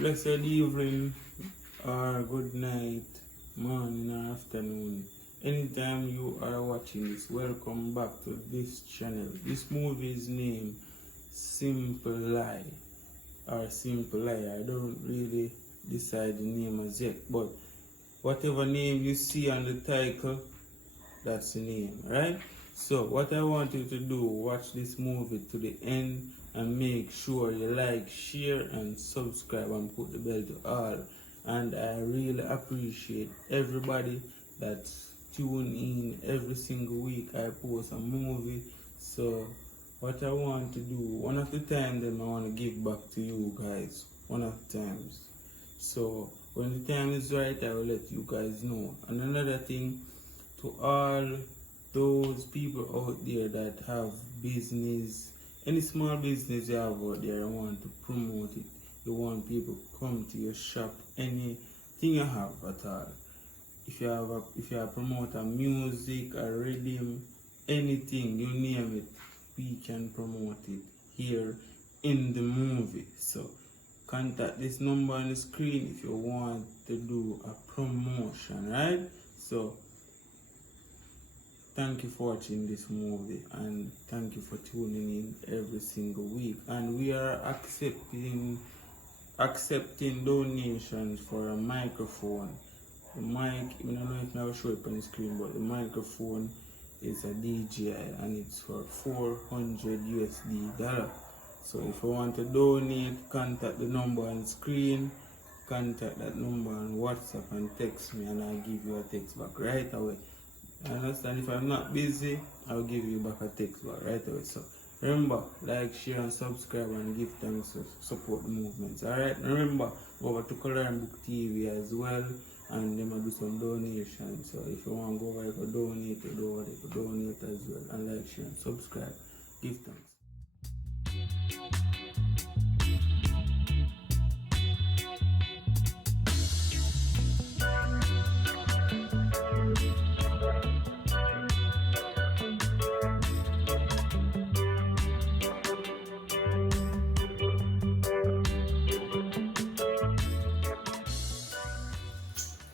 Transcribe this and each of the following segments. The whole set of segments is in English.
Blessed evening or good night, morning or afternoon. Anytime you are watching this, welcome back to this channel. This movie is named Simple Lie or Simple Lie. I don't really decide the name as yet, but whatever name you see on the title, that's the name, right? So what I want you to do, watch this movie to the end and make sure you like, share and subscribe and put the bell to all. And I really appreciate everybody that's tuning in every single week. I post a movie. So what I want to do, one of the times then I want to give back to you guys. One of the times. So when the time is right, I will let you guys know. And another thing, to all those people out there that have business, any small business you have out there, you want to promote it, you want people to come to your shop, anything you have at all. If you are promoting music, a rhythm, anything, you name it, we can promote it here in the movie. So contact this number on the screen if you want to do a promotion, right? So thank you for watching this movie and thank you for tuning in every single week. And we are accepting donations for a microphone. The mic, I don't know if I will show it on the screen, but the microphone is a DJI and it's for $400. So if you want to donate, contact the number on the screen, contact that number on WhatsApp and text me and I'll give you a text back right away. I understand if I'm not busy, I'll give you back a text back right away. So remember, like, share and subscribe and give thanks to support the movements. Alright, remember, go over to Coloring Book TV as well and they might do some donations. So if you want to go over there, donate, you go over there, donate as well. And like, share and subscribe. Give thanks.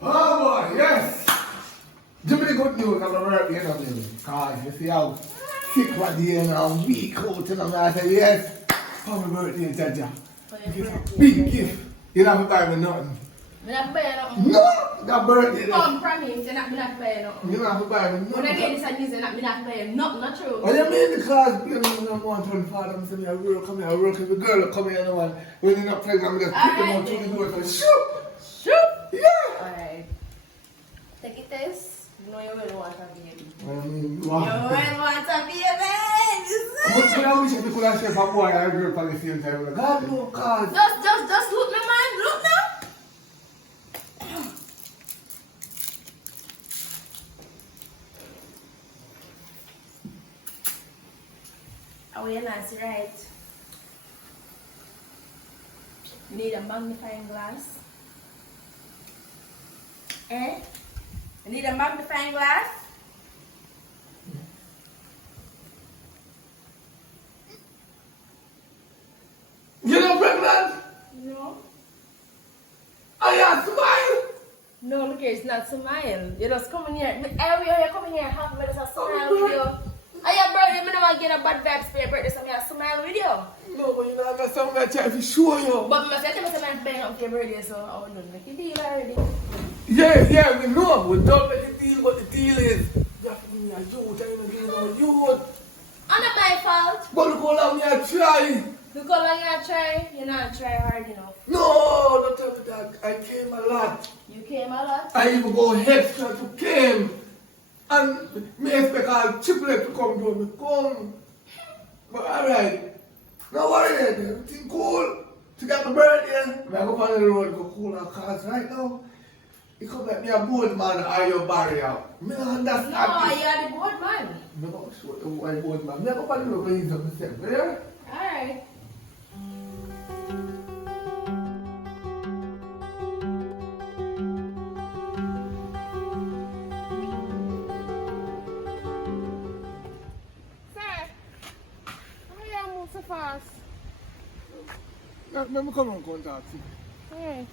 Oh boy, yes! Give me the good news on the birthday, you know, because you see how sick what day and how weak out, you know, I say, yes, happy birthday, Jaja. Give a big gift. You don't have to buy me nothing. I don't buy nothing. No, that birthday. Come promise, you not buy nothing. You don't have to buy me nothing. When I get this and this, you not buy nothing, not true. What do you mean? Because you don't want to turn father, I'm saying, I work, come here, I work, if the girl come here, and when you're not pregnant, I'm just pick them out through the door, so shoot! Shoot! Yeah! Alright. Take it test. You know you will want a baby. I mean, You will want a baby! I wish I could have shared a boy and a girl at the same time. God, no, God. Just look now, man. Look now. Oh, you're nice, right? You need a magnifying glass. Eh? You need a magnifying glass? You're not pregnant? No. I smile. No, look here, it's not smile. You just come in here. Every year you come in here, have me just a smile with you. I your birthday, I don't get a bad vibes for your birthday, so I smile with you. No, but you know, I'm not something I try to show you. But I say I'm paying up for your birthday, so I wouldn't make a deal already. Yeah, we know. We don't make a deal, what the deal is. You have to give me a youth, I'm going to give you a youth. And not my fault. But look how long you try. Look how long you try, you not try hard enough. No, don't tell me that. I came a lot. You came a lot. I even go extra to came. And me expect all triplet to come to me. Come. But alright. No worry then. Everything cool. To get my birthday. I go on the road, go cool our cars right now. You come like me a board man or your barrier. Me don't understand. No, you are the board man. Me go show you why board man. Me go on the road and use myself. Yeah? Alright. Let me come and contact you. Alright.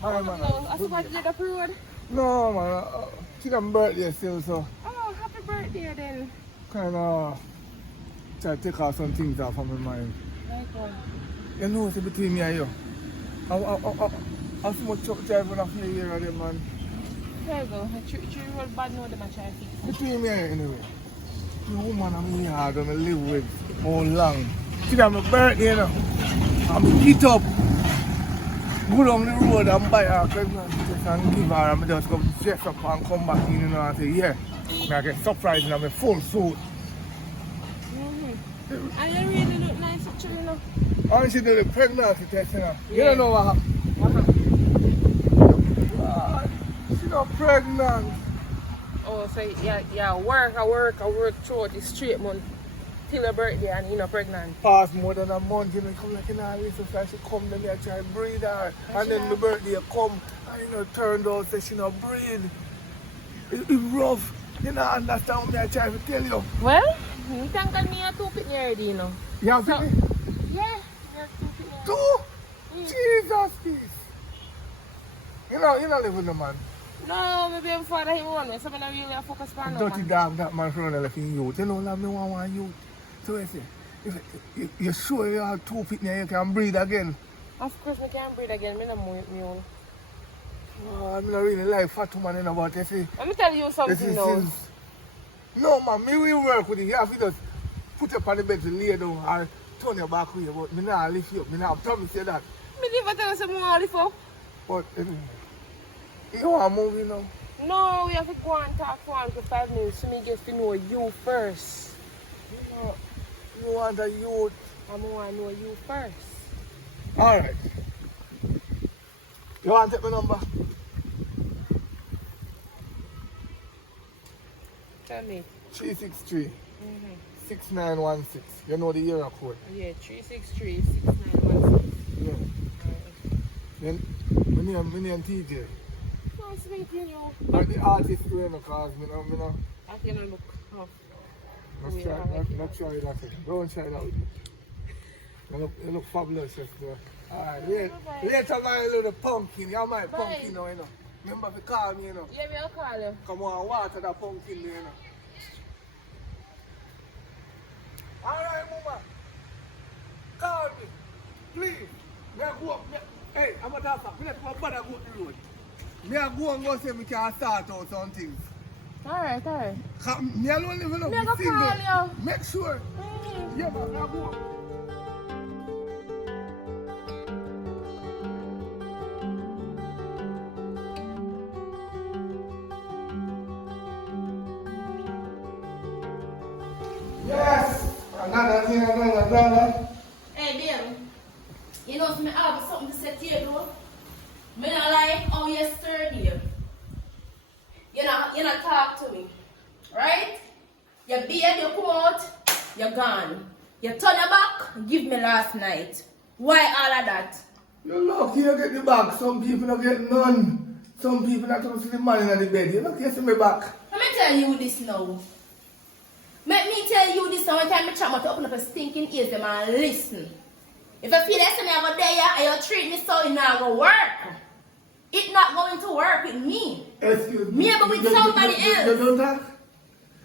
Hi, man. I suppose you did up the road. No, man. It's my birthday still, so Oh, happy birthday then. kind of try to take off some things off of my mind. Right on. You know, it's between me and you. How much truck driver on a few years of them, man? There you go. Three roll bad now them a try to fix. Between me and you, anyway. The woman I'm here, I'm going to live with all long. It's my birthday, you know. I'm get up, go down the road and buy her a pregnant test and give her, and I just go dress up and come back in, you know, and say, yeah. I get surprised in my full suit. And you really look nice actually, you know. And she did the pregnancy test, you know. Yeah. You don't know what happened. What happened? She's not pregnant. Oh, so yeah, work throughout the straight month till her birthday and you're not pregnant. Past more than a month, you know, come like, you know, listen, so she come, then I try to breathe her. And then the birthday come, and you know, turned out that she not breathe. It's rough. You know, understand what I try to tell you. Well, you can call me a 2 pitney already, you know. You have So, to yeah, you're 2 pitney. 2? Jesus, please. You know live with the man. No, maybe I'm father him one way, so I'm not really focus on no Dirty man. dog, that man from the left in youth. You know, like me want one youth. So I say, if you're sure you have 2 pitney and you can breathe again. Of course, I can't breathe again. I'm not my own. Oh, I'm not really like fat woman, you know, but you see. Let me tell you something now. No, man, me will work with it. You have to just put up on the bed to lay down or turn your back with you, but me not lift you up. Me not promise you that. Me never tell you something more lift up. But you want to move, you know? No, we have to go and talk for 5 minutes so me get to know you first. You want a youth. I want to know you first. Alright. You want to take my number? Tell me. 363 6916. You know the era code. Yeah, 363 6916. Yeah. Then, my name TJ. Nice meeting you. But the artist too, you know, cause me know. I can look off. Let's try that. Don't try that with me. You look fabulous, sister. Alright, later my little pumpkin. You're my pumpkin now, you know. Remember to call me, you know. Yeah, we'll call you. Come on, water that pumpkin there, you know. Alright, mama. Call me. Please. Me I go up. Hey, I'm a talker. Me let my brother go up the road. Me I go and go say me can start out some things. Alright. Me alone live alone. Me go call you. Make sure. Yeah, man, I go up. Yes! Another. Hey, Bill. You know, me have something to say to you, though. Me not like how you sturdy. You not talk to me. Right? You beard, you come out, you're gone. You turn your back, give me last night. Why all of that? You're lucky you get the bag. Some people don't get none. Some people don't come see the man in the bed. You're lucky you see me back. Let me tell you this now. Let me tell you this now. One time I try to open up a stinking ears them and listen. If I feel that me over there and you treat me so, it's not going to work. It's not going to work with me. Excuse me. Maybe with somebody else. You don't talk?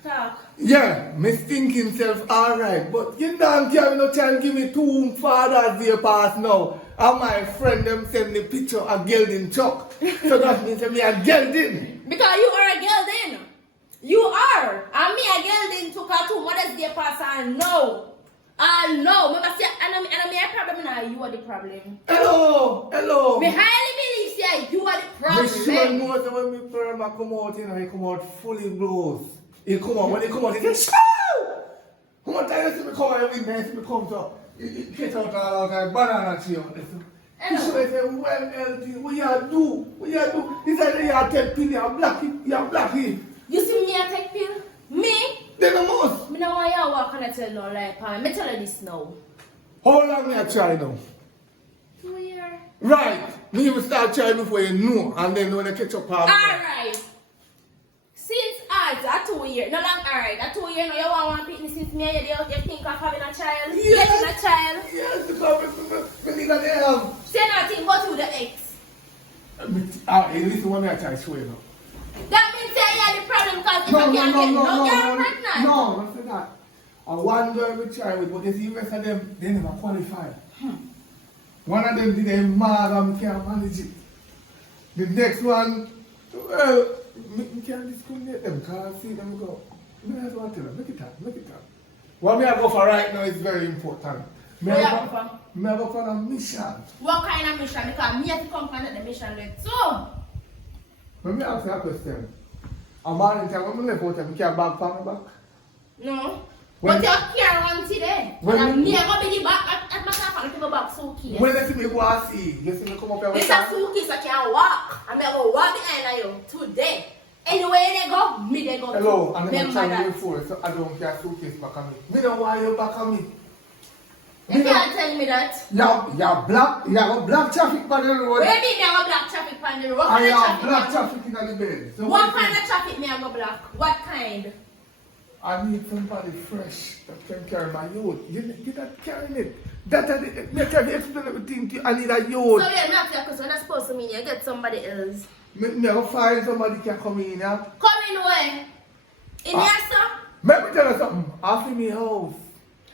Talk. Yeah, me thinking self alright, but you don't carry no time give me 2 fathers there pass now. And my friend them send me picture of gelding truck. So that means me a gelding. Because you are a gelding. You are. And me a gelding took her 2 Mother's Day pass and no. No. Remember say, and me a problem now, you are the problem. Hello. Me highly believe say you are the problem. Me sure know that when me perma come out, you know, he come out fully blows. He come out, when he come out, he says, shoo! How much time you see me come out every night, see me come so, he catch out all that banana tree on this. He should say, well, LT, what you do? He said, you have take pill, you have black it. You see me a take pill? Me? Then I must. Me know why you walk and I tell no lie, Pam. Me tell you this now. How long me I try now? 2 years. Right. Me even start trying before you know, and then when I catch up, Alright. Since Alright, a 2 year. No long, alright. A 2 year, no, you want one picnic since me and you think of having a child? Yes. Getting a child? Yes, because me need a damn. Say nothing, go to the ex. Listen, one I try to show you now. That means say you have the problem because if No, you can't get no girl no, pregnant. no, not for that. I one girl we try with, but you see the rest of them, they never qualify. One of them did a mad and can't manage it. The next one, well, we can't discriminate them because I see them go. Me just want to tell them, make it up. What we have go for right now is very important. What you have for? Me have go for a mission. What kind of mission? Because me have to come and the mission with. So, Let me ask you a question. A man in time, when we left out, we can't back from the back. no. When- But you can't run today. When- I'm never be the back at my time to go back suitcase. When they see me go and see, you see me come up here with It's a suitcase I can't walk. I'm going to walk behind you today. Anywhere they go, me they go. hello, and I'm Remember trying to that. before, so I don't care suitcase back on me. Me don't want you back on me. You can't tell me that. You have a black traffic on the road. What do you mean me have a black traffic on the road? What And kind you of have traffic? black me have? traffic in the bed. So What kind of traffic me have a black? What kind? I need somebody fresh that can carry my youth. You're not carrying it. That I can explain everything to you. I need a youth. So you're not here because you're not supposed to mean you get somebody else. Me never find somebody can come in here. Come in where? In your sir? Let me tell you something. After me house.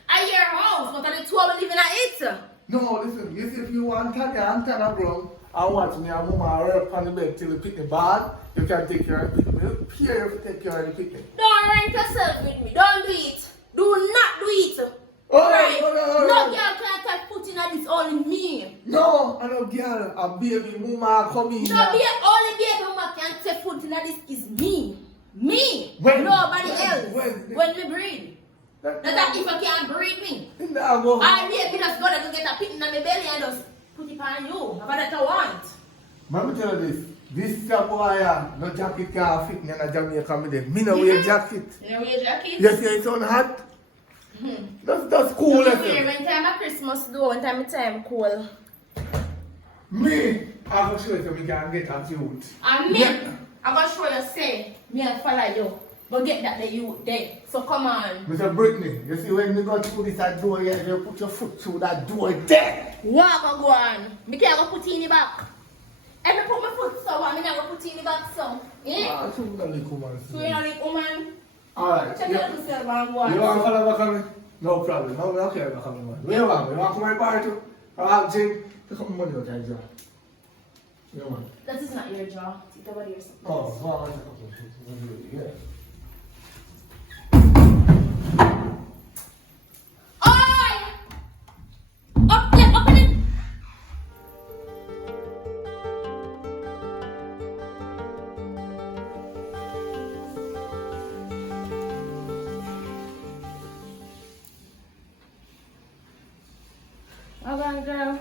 At your house, but are the two of us living at it? No, listen. You see, if you want Tanya and Tanya ground, I watch me and mama rub on the bed till the picnic bad. You can take care of the picnic. Here you take care of the picnic. Don't rank yourself with me. Don't do it. Do not do it. Oh, Right? no. No girl can take foot in at this only me. No, I don't girl. A baby mama come in. No, only baby mama can take foot in at this is me. Me. When? Nobody else. When? we breed. That- That's if you can't breed me. Nah, go. I baby just gonna go get a pit in my belly and just put it on you. About that I want. Let me tell you this. This is a boy, no jacket can fit me in a Jamaica with them. Me no wear jacket. You know wear jacket? You see it's on hot? That's cool, You wear listen. when time of Christmas though, when time cool. Me, I'm gonna show you so we can get a youth. And me, Yeah. I'm gonna show you say, me and follow you. But get that the youth there. So come on. Mr. Brittany, you see when you go through this door here, you put your foot through that door there. Walk or go on. Me can't go put in the back. If I put my foot so, I'm not go put in the back so. Eh? Ah, so you don't like woman. So you know like woman. Alright. Check You out yourself and go on. want to follow back on me? No problem. No, we don't care back on me, man. Where you want? You want to come to my bar too? I'll have gym. Take up money out of your job. You want? That is not your jaw. It's over there. Oh, well, I'll take up money. Yeah. Oi! Open it! Alright, girl.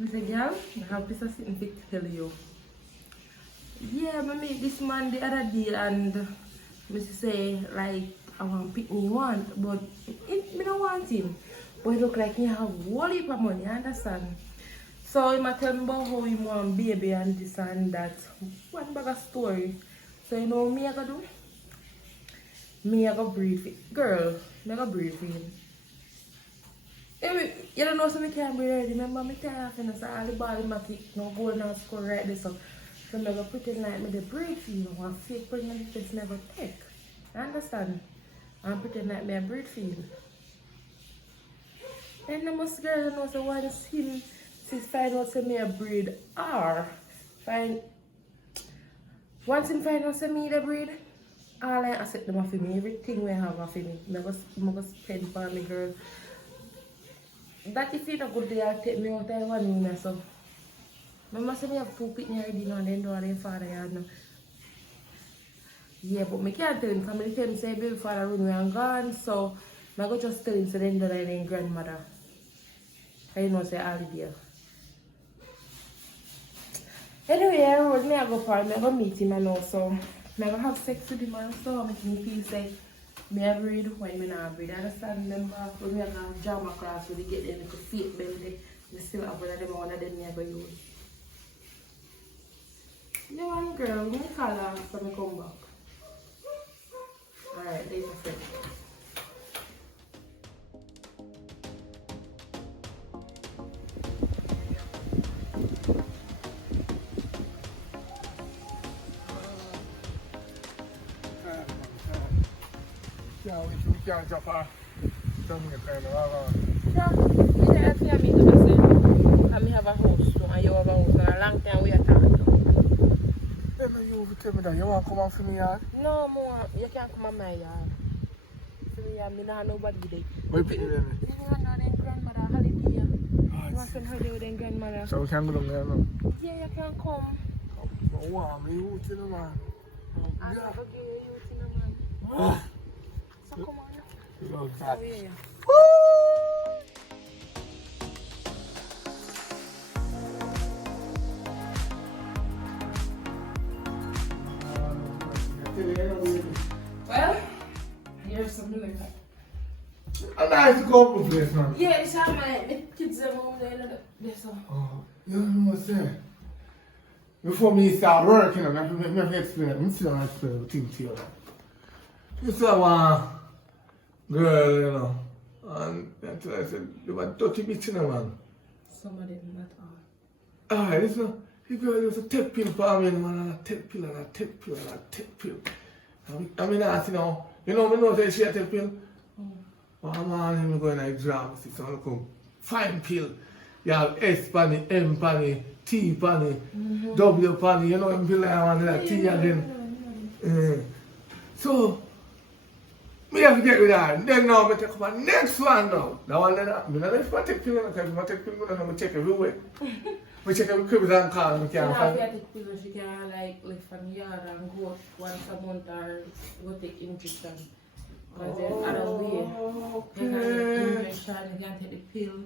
Mr. Girl, I have this something to tell you. Yeah, I met this man the other day and Mr. say like I want to pick me one, but I don't want him. But it look like he have a whole heap of money, you understand? So he might tell me about how he want baby and this and that. One bag of story. So you know what me I gotta do? Me I gotta breathe it. Girl, I gotta breathe him. You don't know so I can't be ready. Remember me tell you so all the ball matic no goal now score right there. So I'm gonna pretend like me the break for you. One fake pregnant kids never take. Understand? I'm pretend like me a breed for you. And the most girl know so once him since find out say me a breed or once him find out say me the breed, all I accept them for me. Everything we have for me. I'm gonna spend for me girl. That if you not good day, I'll take me out of one room so. I must say I have 2 picnic already now and then do their father yard now. Yeah, but I can't tell him because I tell him say baby father run away and gone, so I go just tell him so then that I then grandmother. I know say all the day. Anyway, I road me I go for him, I go meet him and also I go have sex with him and so make me feel say me a breed when me not breed. I understand remember when me a jam across when they get them to fake belly, me still have one of them me I go use. You want girl, me call her after me come back. Alright, later friend. Yeah, we can't drop her. Jamaican, Yeah, me tell you me to say, and me have a house too, and you have a house, and a long time we are talking. Then you tell me that you want to come out for me yard? No, more, you can't come on my yard. For me, I don't have nobody there. What you picking them? You don't know their grandmother holiday. You want to spend holiday with their grandmother. So we can go down there now? Yeah, you can come. But wow, me you to the man. I Yeah. forgive you, you know, man. So come on. You Oh, yeah. Well, here's something like that. A nice couple place, man. Yeah, it's how my kids are home there. So. Oh, you know what I'm saying? Before me start working, I have to explain it. I'm still not explaining things to you. You saw one girl, you know, and I said, you were dirty bitch, you know, man. Somebody not all. Ah, listen, the girl used to take pill for me, man, and I take pill, and I take pill, and I take pill. I mean, I you know, me know that she take pill. Oh man, I'm going to exam, so I come find pill. You have S panny, M panny, T panny, W panny, you know, I'm pill I want that T again. So, me have to get rid of her. Then now, I take up the next one now. The one that I don't take pill, because if I take pill, I check everywhere. We check every crib and call, we can't find. Yeah, take pills, she can like from yard and go once a month or go take injection. Because there's other way. You can injection, you can take the pill,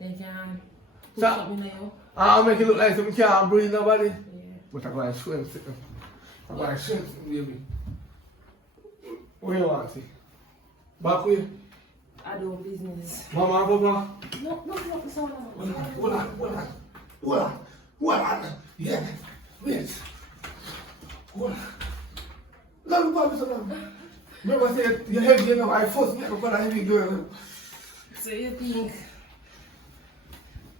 then you can put something in you. I'll make it look like some can't breathe nobody. Yeah. But I'm going to swim, I'm going to swim, baby. Where you want it? Back way? I do business. Mama, Papa? No, it's all right. Hold on. Yeah, wait. Hold on. Let me pop it. Remember I said, you're heavy, you know, I first never got a heavy girl. So you think?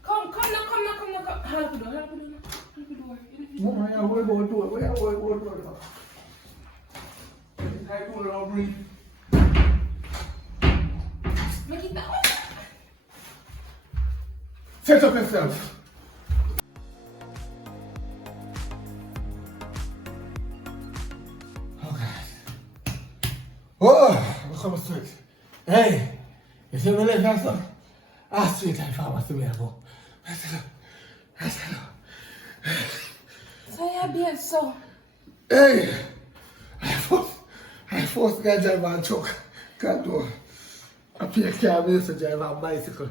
Come now. Help the door. Mama, yeah, what about door? I told her I'll breathe. Make it that way. Set up yourself. Oh, come straight. Hey, you see me like that, son? Straight I found to me, go. So you're being so. Hey, I forced that driver and truck. Can't do. I pay a car, I used to drive a bicycle.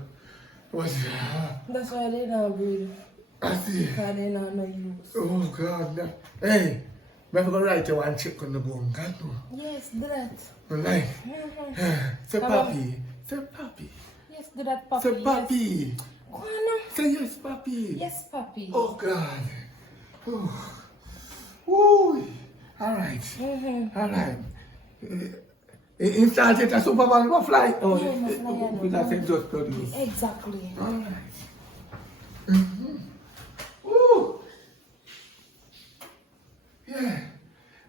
That's why they don't breathe. I see. Because they don't know you. Oh, God. No. Hey, I'm going to write you one check on the bone. Can't do. Yes, do that. Like, say Come on. papi. Say papi. Yes, do that, Papi. Say papi. Yes. Go on now. Say yes, papi. Yes, Papi. Oh, God. Oh. Woo. All right. All right. Inside it, a Superman will fly. Oh, Yeah, no fly, we got to just produce. Exactly. All right. Woo. Yeah.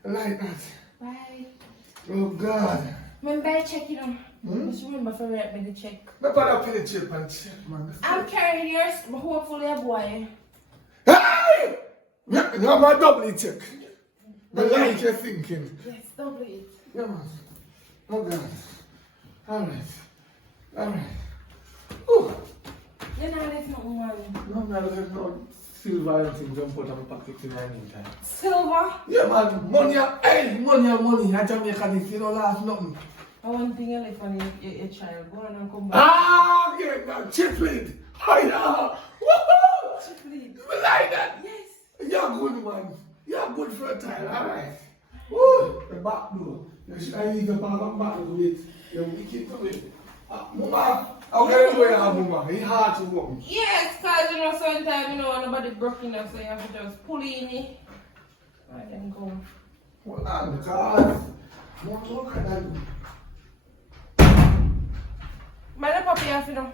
I like that. Bye. Oh, God. Remember I check you know. Just remember for write me the check. Not put up in the chip and check, man. I'm carrying yours, but hopefully a boy. Hey! You have a double check. The light you're thinking. Yes, double it. Yeah, man. Oh, God. All right. Ooh. You know there's nothing wrong. No, there's no silver and things don't put on the pocket in any time. Silver? Yeah, man. Money. A Jamaican is, you don't last nothing. I want thing you live on your child. Go on and come back. Ah, yeah, man. Chip lead. Oh, yeah. Woohoo! Chip lead. You like that? Yes. You're good, man. You're good for a time. All right. Woo! The back door. You should have the back door with it. You keep coming. Mama, how can you wear a mama? It's hard to walk. Yes, because you know sometimes you know nobody broken up, so you have to just pull in it. Alright, then go. Hold on, because what can I do? Mind the puppy off, you know.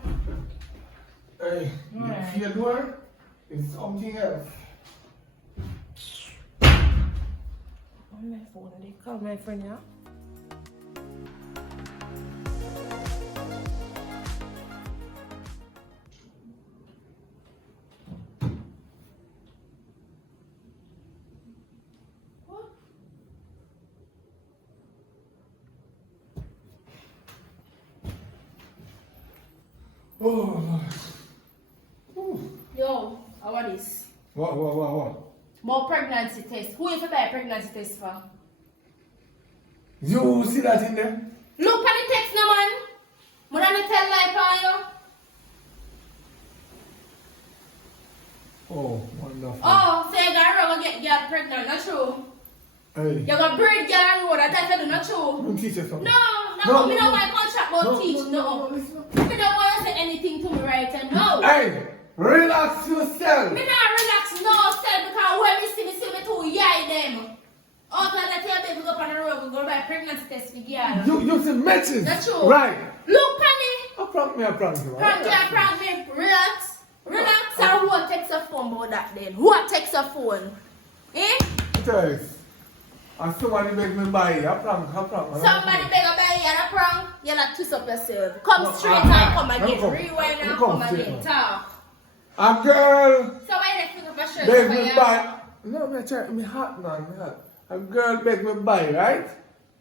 Hey, Alright. your door is something else. On my phone, they call my friend, yeah. Oh, Yo, how are this? what? More pregnancy test. Who is buy pregnancy test for? You see that in there? Look at the text, no man. More than tell lie for you. Oh, wonderful. Oh, say you gotta get girl pregnant, not true. Hey. You got breed girl and road, that's what not true. Don't teach us something. No, me don't want to contract about teach, no. listen. Me don't want to say anything to me right now. No. Hey, relax yourself. Me not relax, no, self, because when me see me too, yai them. Also, I tell baby go up on the road, we go buy pregnancy test for girl. You said matches. That's true. Right. Look, Penny. I promise you. Prank me. Relax. And who takes a phone about that then? Who takes a phone? Eh? Thanks. And somebody make me buy it. I promise. Somebody beg a buy you and a prank. You not twist up yourself. Come No, straight I- and come I- again. come. Rewind and Come come straight again. now. Talk. A girl So why you think of a shirt beg for me you? buy. No, me hot, man. Me hot. A girl beg me buy, right?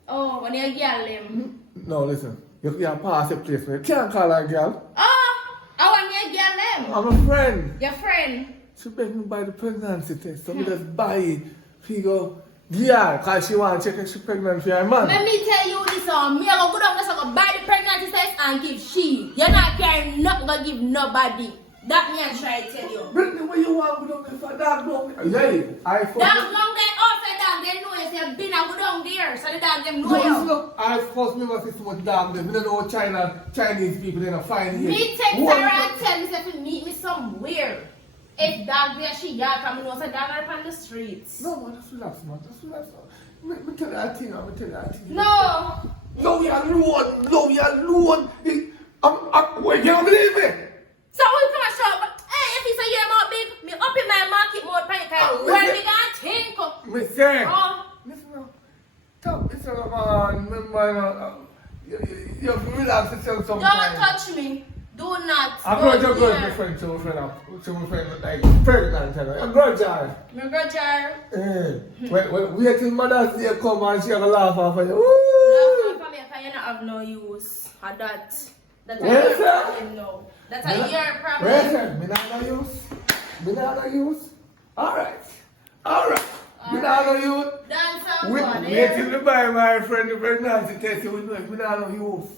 Oh, when you girl him. No, listen. You can't pass a place. You can't call her a girl. Oh, I want you girl him. I'm a friend. Your friend. She begged me buy the pregnancy test. So me just buy it. She go, yeah, because she want to check if she's pregnant for her man. Let me tell you this, me I go down there, so I go buy the pregnancy test and give she. You're not carrying nothing to give nobody. That me I try to tell you. Brittany, what you want to go down there for dog dog? Yeah, I Dog long day off the dog, they know you say been a go down there, so the dog them know you. Look, I first me was so much dog there. We don't know Chinese people they don't find here. Me text her and tell me say to meet me somewhere. If dog there, she yard, come know say dog are on the streets. No, man, just relax, man. Just relax. Me tell you that thing, me tell you that thing. No. No, you're alone. No, you're alone. Wait, you don't believe me? So we come and show, but hey, if it's a year more big, me up in my market more panic. Where me gonna think? Me say. Oh. Listen now. Stop, listen, man. Remember, you relax yourself Don't sometimes. touch me. Do not. I'm Don't going to go dare. to my friend, like, pregnant, I'm going to Me go jar. wait till Mother's Day come and she have a laugh off of you. No, Woo! for me, because you don't have no use for that. That's Where's a your that? problem now. That's a your Wait, problem. me not no use. Me not no use. Alright. Me not no use. Dance and Wait go till there. me buy my friend the pregnancy test. You will know it. Me not no use.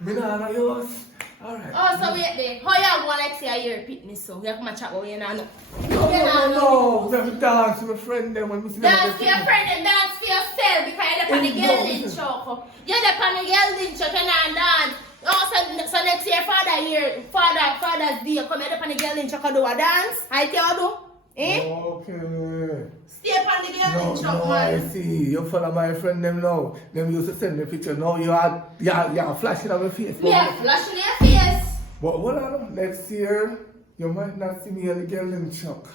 Me not no use. Alright. Oh, so wait there. How you going like say a year pitness so? You come and chat about you now. No. Let me dance with my friend then when we see them. Dance for your friend and dance for yourself because you're the girl in choke. You're the girl in choke and dance. Oh, so next year, Father's Day, come here the girl in choke do a dance. I tell you do. Eh? Okay. Stay upon the girl in choke, I man. see. You follow my friend them now. Them used to send me picture. Now you are flashing on my face. Yeah, flashing your face. But hold on. Next year, you might not see me as a girl in shock.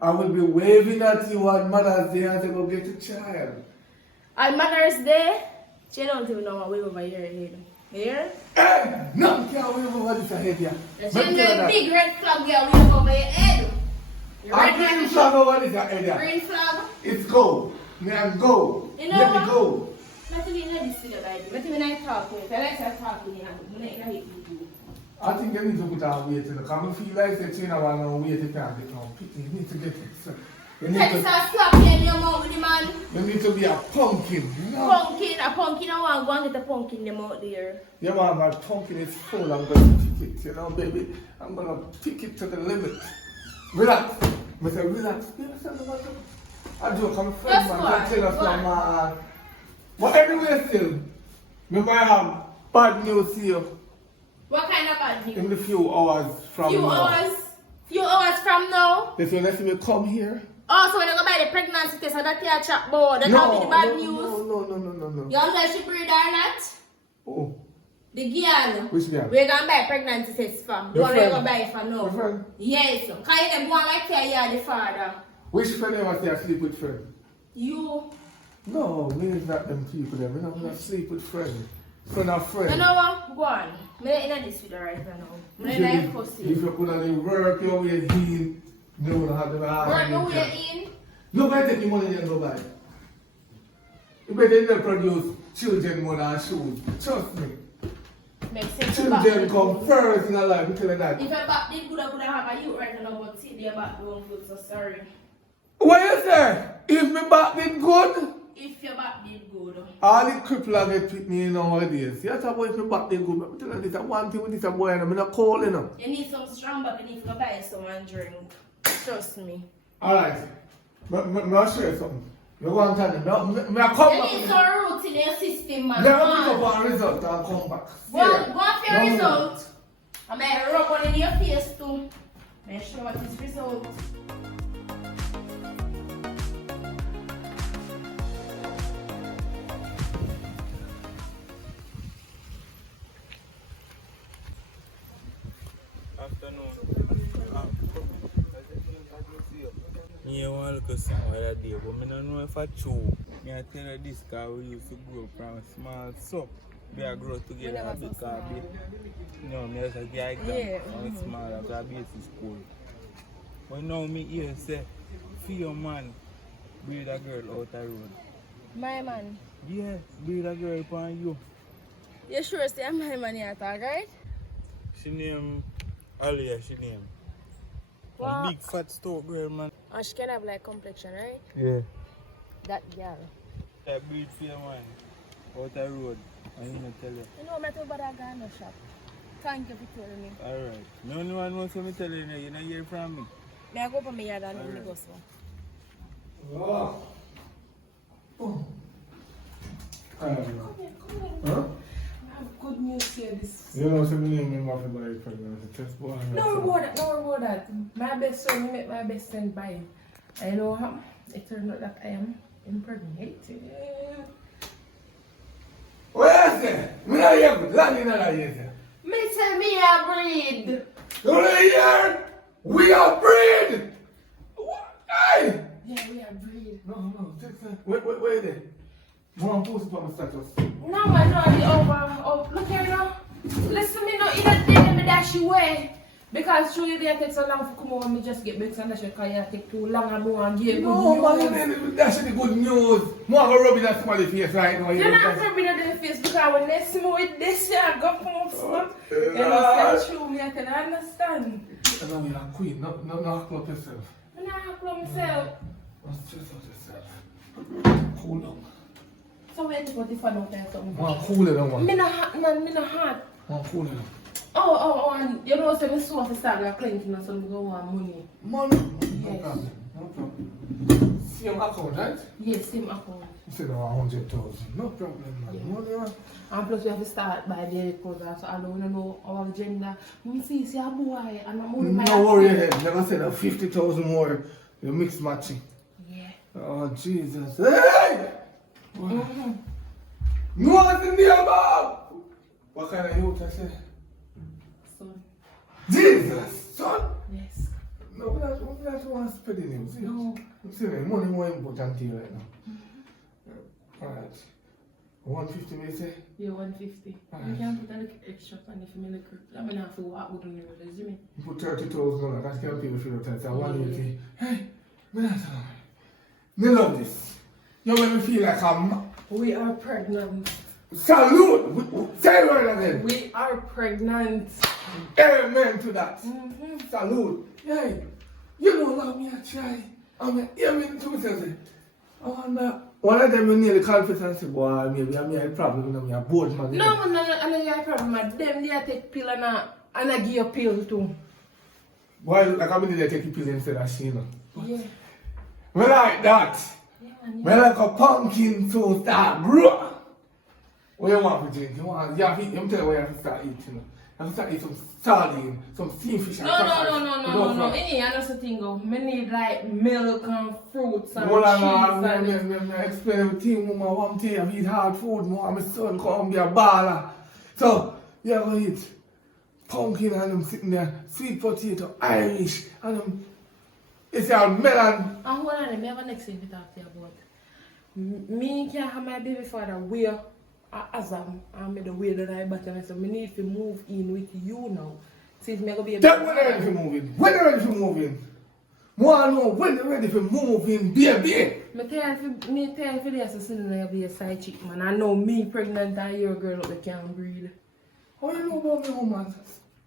I will be waving at you on Mother's Day as I go get a child. On Mother's Day, she don't even know what way over your head. Here? Hey! No, can't wave over this head here. She's the big red flag girl way over your head. The A red green flag. flag over this head here. Green flag. It's gold. Me and gold. You know Let what? me go. Let me know this thing about you. Let me not talk to you. I like to talk to you. I'm not hate you. I think you need to put on weight. Because I feel like that you know no weight you can't get on. You need to get it. So you need Tell us to, how slap you in your mouth with the man. you need to be a pumpkin. You know? A pumpkin, I want to go and get a pumpkin them out there. Yeah, man, my pumpkin is full. I'm going to pick it, you know, baby. I'm going to pick it to the limit. Relax. I say, relax. I joke, I'm a friend, Yes, man. boy. I tell us Go from, but anyway, still, we might have bad news here What kind of bad in news? the few hours from Few now. hours from now. Listen, let's me come here. Oh, so when you go buy the pregnancy test, so that you chat about, that will be the bad news. No. You want to she breed or not? Oh. The girl. Which girl? We're going to buy pregnancy test for. The one we're going to buy for now. Your friend? Yes. Because you them go on like you are the father. Which friend ever say I sleep with friend? You. No, me is not them people there. Me not sleep with friend. Friend of friend. You know what? Go on. I'm not in this video right now. I'm not in the pussy. If you put on the work, you way in, you don't have the Work no way in. Nobody take your money and go buy. You better produce children more than shoes. Trust me. Makes sense. Children come first in our life, we tell you that. If your back did good, I could have a youth right now, but see their back don't good, so sorry. What you say? If my back did good? If your back did good. All the cripple get pick me nowadays. You talk about if my back did good, but tell you this, one thing with this boy, and I'm not cold, you know. You need some strong back, you need to go buy some and drink. Trust me. Alright. I'll show you something. You want to tell me, I come You back. need some roots in your system, man. Never pick up a result and come back. Go for your result. I might rub one in your face too. Make sure what is result. Me want to look at somewhere that day, but I don't know if I true. I tell you this because we used to grow from small so we are grow together because no, me as a guy from small as a basic school. But now me here say, for your man, breed a girl out the road. My man. Yeah, breed a girl upon you. You sure say I'm my man here talk, right? She name Alia, she name. Wow. A big fat stout girl, man. And she can have like complexion, right? Yeah. That girl. That breed for your man out the road. I need to tell you. You know, I'm about to go in the shop. Thank you for telling me. Alright. No one knows what I'm telling you. You don't hear from me. May I go for my yard and Alright. go so? Oh. Oh. Come here. Huh? I have good news here. This. You know, some name me want to buy pregnancy test boy. No reward that. My best friend, I met my best friend buy him. And you know what? It turned out that I am impregnated. What is it? Me not hear good. Land in that hear. Me tell me I breed. You don't hear? We are breed. What? Hey! Yeah, we are breed. No. Take that. Wait there. Mom, post it on my status. No, man, no, the over. Oh, look here now. Listen, me no, you don't take me dash away. Because truly they take so long to come over, me just get back and dash because you take too long and more and give good news. That's the good news. More of a rub in that smiley face right now. You're not rubbing it in the face because when they see me with this, you go from stuff. You understand? True, me, I can understand. And now you're a queen. No, act up yourself. I'm not happy with myself. Don't stress out yourself. Cool down. So wait to put the fun out there something. Cool it down, man. Me not hot, man, me not hot. Cool it down. Oh, and you know, so me so to start a clinking and so me go want money. Money? Yes. No problem. Same account, right? Yes, same account. You said 100,000. No problem, man. Yeah. Money, man. And plus we have to start by the cause so I don't know our gender. Me see a boy and I'm only my No worry ahead. Never said 50,000 more. You mix matching. Yeah. Oh, Jesus. Hey! No one's in there, Bob! What kind of youth I say? Son. Jesus, son! Yes. No, we don't want to spread the news. No. See, money more important to you right now. Alright. 150 may say? Yeah, 150. Alright. You can put a little extra on if you make a I'm gonna have to walk with you, resume. You put 30,000 that's can people feel that. So 180. Hey, me not tell me. Me love this. You make me feel like We are pregnant. Salute! Say the word again. We are pregnant. Amen to that. Salute. Hey, you don't love me, I try. I mean, hear me to myself. One of them you nearly confess and say, boy, maybe I have a problem with me, a board man. No, I don't have a problem with them. They take pill and I give you pill too. Boy, like I mean, they take a pill instead of Sheena. Yeah. We like that. Yeah, We like a pumpkin to start, bro. What you want to drink? You have to, I'm telling you what you have to start eating. I'm starting to eat some sardine, some steamed fish. No. Any other thing go. Me need like milk and fruits and Well, cheese I explain everything, Mama. One day I eat hard food, Mama. My son come be a baller. So, you're going to eat pumpkin and them sitting there, sweet potato, Irish, and them, it's a melon. And hold on, I have a next thing to talk to you about. Me can't have my baby father wear as I'm the way that I better myself. I need to move in with you now. Since me go be a Then when they're ready for moving? When they're ready for moving? More know when they're ready for moving, baby. Me tell you this, so soon I'll be a side chick, man. I know me pregnant and you're a girl up that can't breathe. How you know about me, woman?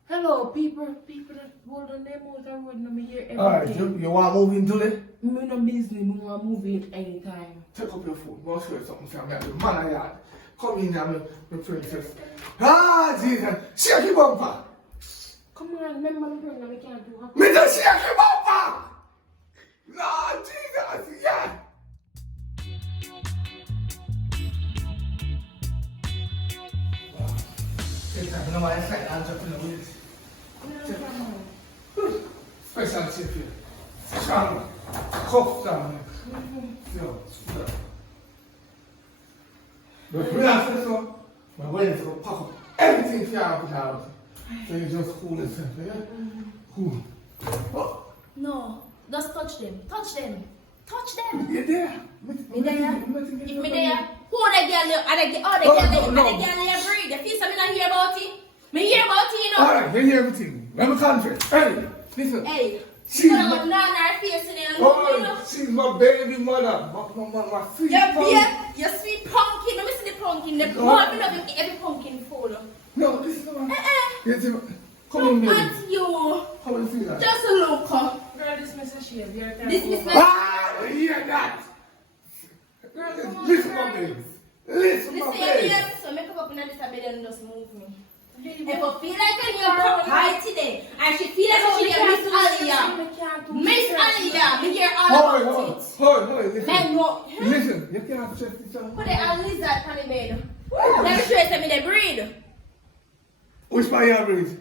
Hello, people that hold on them out and road, me hear everything. Alright, you want to move in today? Me no business, me want to move in anytime. Take up your phone, go show you something, Sam. I'm the man of yard. Come in here, my princess. Ah, Jesus. Shake your bumper. Come on, remember I'm pregnant, we can't do it. Me just shake your bumper. Lord Jesus, yeah. I don't know why I said I'm just in the wheels. Special chip here. Strong. Cook down here. But relax yourself. My wedding's going to pack up everything for you out of the house. So you just cool yourself, yeah? Cool. Oh. No, just touch them. Touch them. Touch them. You're there. Me there? If me there, who the girl? Are the girl you breed? The piece me not hear about it. Me hear about it, you know. Alright, you hear everything. Let me concentrate. Hey, listen. Hey, She's you put her face in there. oh, she's my baby mother. My sweet Your sweet pumpkin. Let me see the pumpkin. The more me love every pumpkin full. No, this is the one. Yes, come Look on, baby. at you. Come on, see that. Just a look. Girl, this message here, you're This is Ah, you hear that? Listen, my baby. Listen, my baby. So make up in this bed and just move me. If I feel like I'm your high today, I should feel like she get Miss Aliyah. Miss Aliyah, me hear all about it. Hold, listen. Man, no. Listen, you can't trust each other. Put a lizard on the bed. Let me show you me they breed. Which my hair breed?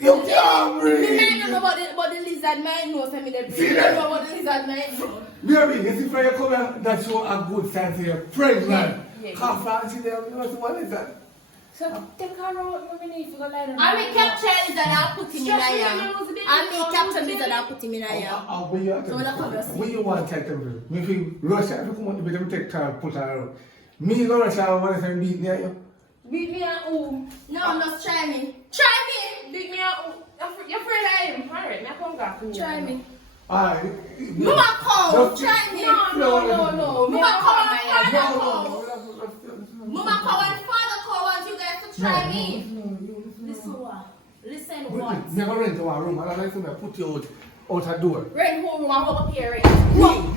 You can't Me breed. know about the lizard, man knows me they breed. See You that? know about the lizard, man know. Baby, you see for your color, that show a good sign to your pregnant. Yeah. Can't fancy them, you know what is that? So take her out, we need to go lie down. I may capture lizard and put him in a yam. I may capture lizard and put him in a yam. When you So what come you see? when you want to take them, me if you rush out, you come out, you take time, put her out. Me go rush out, want to beat near you. Beat me at home. No, just try me. Try me. Beat me at home. You're afraid I am. Alright, now come back to me. Try me. Alright. Mama come. Try me. No. Mama come and father No, come. Mama come and father come. I want you guys to try me. Listen what? Listen what? Never rent to our room, and I like to put you out a door. Rent whole room and how up here rent.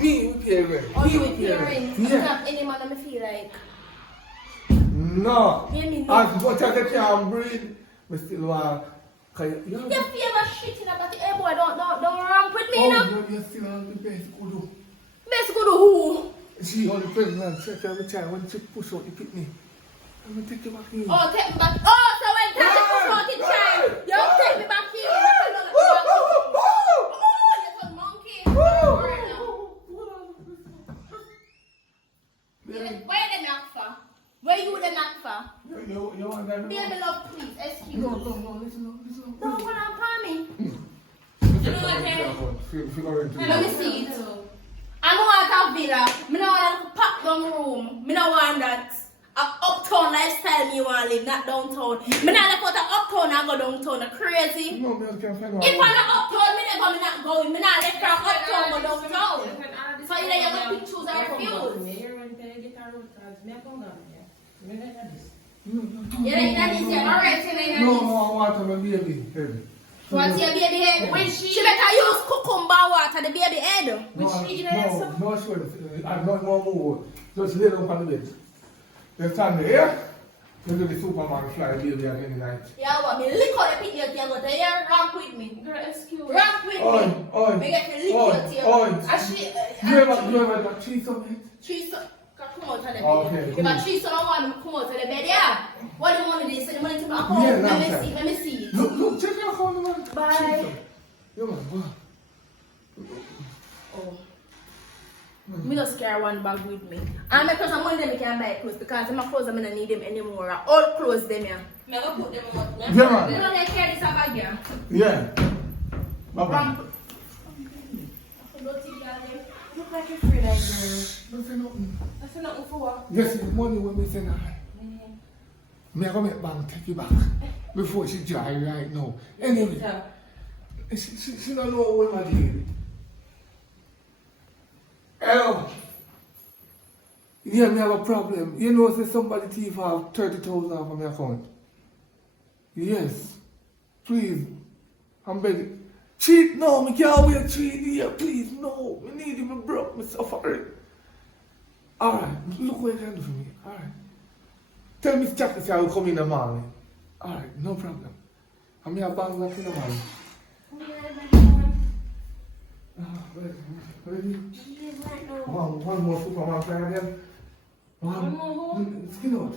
Me with your rent. Or you with your rent. You Yeah. have any man that me feel like. No. Hear me no. As much as I can breathe, I still want. You You feel my shit in about the hey boy, don't ramp with me now. you still have the best kudu. Best go to who? She on the pregnant, check every time when she push out the picnic. I'm gonna take you back in. Oh, take me back. Oh, so when Tasha push out the child, you take me back here. Oh, you're a monkey. Where the knock for? Where you the knock for? You want that? Baby love, please. Excuse No, me. listen. Don't want to palm me. You know what? Let me see it. I don't want a villa. I don't want a packed down room. I don't want that. Uptown lifestyle me want to live, not downtown. I don't put an uptown and go downtown. Crazy. No, I can't find out. If I'm not uptown, I'm not going. I'm not left from uptown go downtown. So you know you have to pick, choose, and refuse. You know that is your alright, you know. No, I want my baby head. What's your baby head? She better use cucumber water, the baby head. No, sure. I'm not more move. Just lay down on the bed. Just stand there. You do the Superman fly baby at any night. Yeah, what me lick out the picture you go to here, ramp with me. Girl, excuse me. Ramp with me. Me get to lick your tail. You ever got cheese on it? Cheese come out of the bed. Okay, If a cheese don't want to come out of the bed, yeah. What do you want to do? Send the money to my Yeah, account? long Let time. me see. Let me see it. Look, check your account, man. Bye. Yeah, man, go. Oh. Me just carry one bag with me. And because I'm one of them I can buy clothes because my clothes I don't need them anymore. All clothes them here. I'm going to put them up. Yeah, man. You don't carry this bag here. Yeah. Bye-bye. Look like you're free like girl. Don't say nothing. That's nothing for what? Yes, the money when we send her. Me I go make bank take you back before she drive right now. Anyway, Yeah. she don't know what I did. Hello. Yeah, me have a problem. You know, say somebody thief have 30,000 off of my account. Yes. Please. I'm begging. Cheat? No, me can't wait 3 years. Please, no. Me need it, me broke, me suffering. Alright, look what you can do for me. Alright. Tell Miss Jackie say I will come in the morning. Alright, no problem. I'm here back in the morning. Ready? One more Superman player then. One more. Skin out.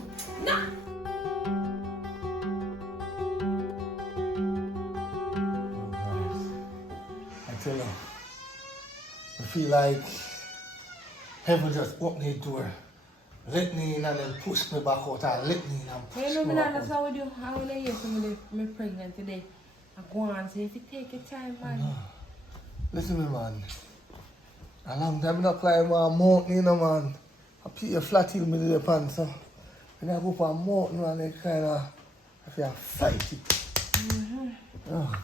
I tell you, I feel like heaven just opened the door, let me in and then push me back out and let me in and push You know, me me back not out. how would you, how would I hear somebody me pregnant today? I go on, say if you take your time, man. Listen me, man. A long time I not climb a mountain, you know, man. I put a flat hill middle of the pan, so when I go up a mountain, man, I kind of, I feel fight it. Oh.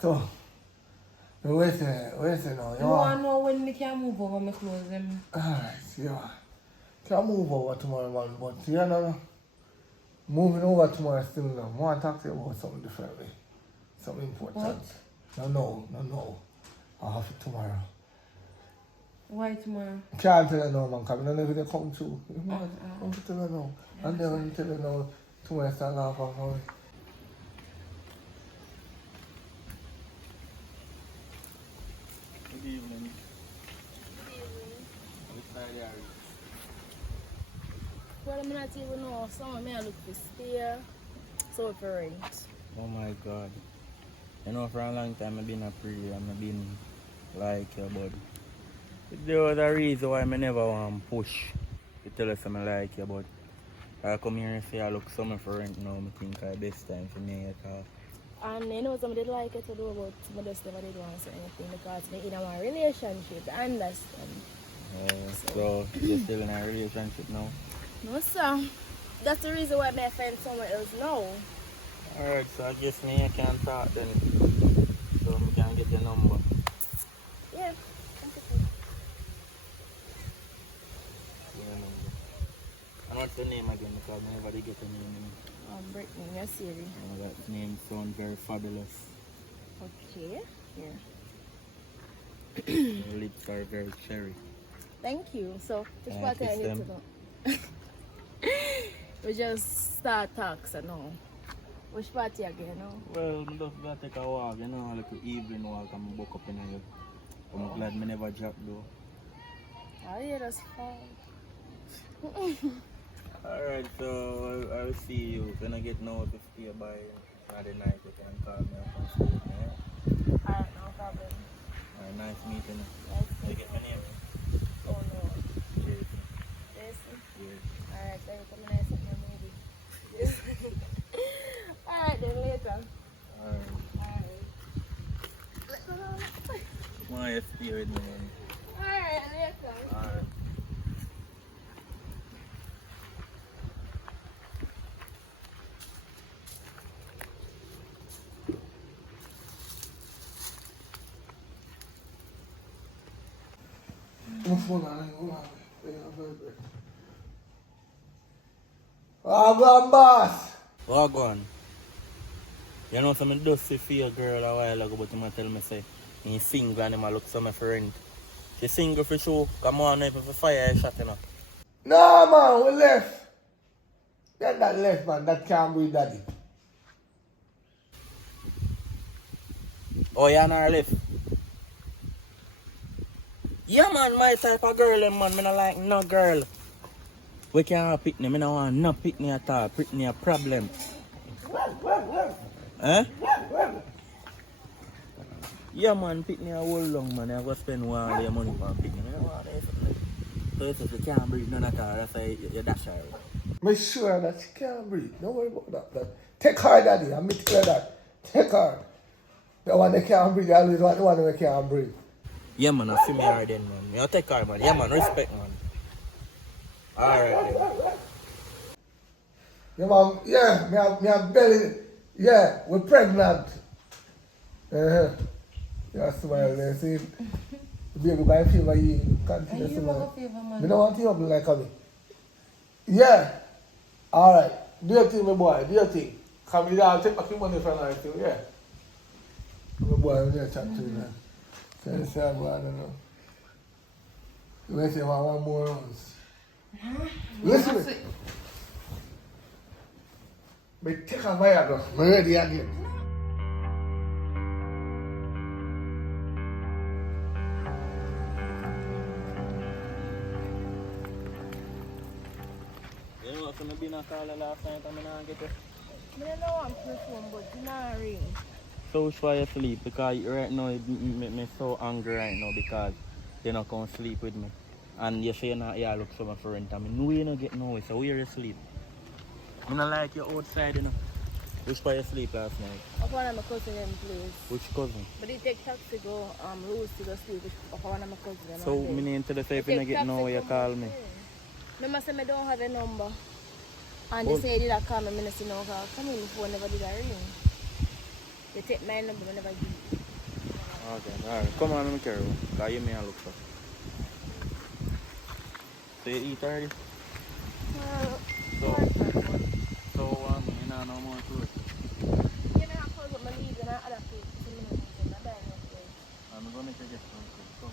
So, wait a now. You want to know when me can move over my clothes? Alright, yeah. Can move over tomorrow, man, but you know, moving over tomorrow still now. I want to talk to you about something differently. Something important. What? No. I'll have it tomorrow. Why tomorrow? Can't tell you now, man, because I don't know if they come true. I'm tell you now. And then when you tell you now, tomorrow start laugh off of me. Good evening. Which side are you? Well, I'm not even know. Someone may look for stay. So for rent. Oh my God. You know, for a long time I've been a prayer and I've been like your body. There was a reason why I never want to push to tell us I like you, but I come here and say I look something for rent now. I think it's the best time for me to talk. And you know somebody like it to do about some just never did want to say anything because me in a relationship. I understand. So you're still in a relationship now? No sir. That's the reason why I find someone else now. Alright, so I guess me I can talk then. So I can get your number. Yeah. And what's your name again? Because I never did get a name. Brittany, yes, Siri. Oh, that name sounds very fabulous. Okay. Yeah. Your lips are very cherry. Thank you. So, which Can I part I kiss need to them? know? We just start talks and all. Which party again, no? Well, I just gotta take a walk, you know, a little evening walk and book up in here. I'm glad I never dropped though. Oh yeah, that's fine. Alright, so I'll see you. When I get now to stay by Friday night, you can call me up and see me, yeah? Alright, no problem. Alright, nice meeting you. Nice Can you get my name? Oh no. Cheers. Jason? Cheers. Alright, then we'll come nice at my movie. Alright, then later. Alright. Alright. Why you stay with me, man? Alright, later. Alright. My phone on, go on, boss. What go on? You know something dusty for your girl a while ago, but you might tell me say he's single and he look some friend. She single for sure, come on now for fire shot, you know. No, man, we left. That left, man. That can't be daddy. Oh, you're not left? Yeah, man, my type of girl, man. Me not like no girl. We can't have picnic. I don't want no picnic at all. Picnic a problem. Eh? Yeah, man, picnic a whole long, man. I go spend all your money for picnic. I don't want that. So if you can't breathe none at all, that's why you dash her. Make sure that she can't breathe. Don't worry about that. Take her, daddy. I'm tell her that. Take her. The one that can't breathe, I always want the one that can't breathe. Yeah, man, I feel me hard then, man. You take her, man. Yeah, man, respect, man. Alright, then. Yeah, mom, yeah, me have belly, yeah, we're pregnant. Yeah, smile there, see? The baby going to favor you, continue to smile. You don't want to up like me. Yeah, alright, do your thing, my boy, do your thing. Come here, I'll take back your money for now, too, yeah. My boy, I'm going to chat to you now. So you say, boy, I don't know. You may say, one more rounds. Listen to me. But take a Viagra. I'm ready again. You know, if I'm being a caller last night, I'm not get it. I don't know I'm phone, but it's not ring. So which why you sleep? Because right now it make me so angry right now because you not come sleep with me. And you say you not yeah look for my friend. I mean, no you not get nowhere, so where you sleep? I don't like you outside, you know. Which why you sleep last night? I want to my cousin them place. Which cousin? But they take taxi go Rose to go sleep with one of my cousin them. So me need to say if you not get nowhere you call me. Remember say I don't have a number. And they say they did call me, I say no call. Come in before never did I ring. They take my number, I never give it. Okay, alright. Come on, let me carry you. Because you may look for. So you eat already? So you know no more food. You know how close up my leaves and I other food. I'm going to get some food. Go.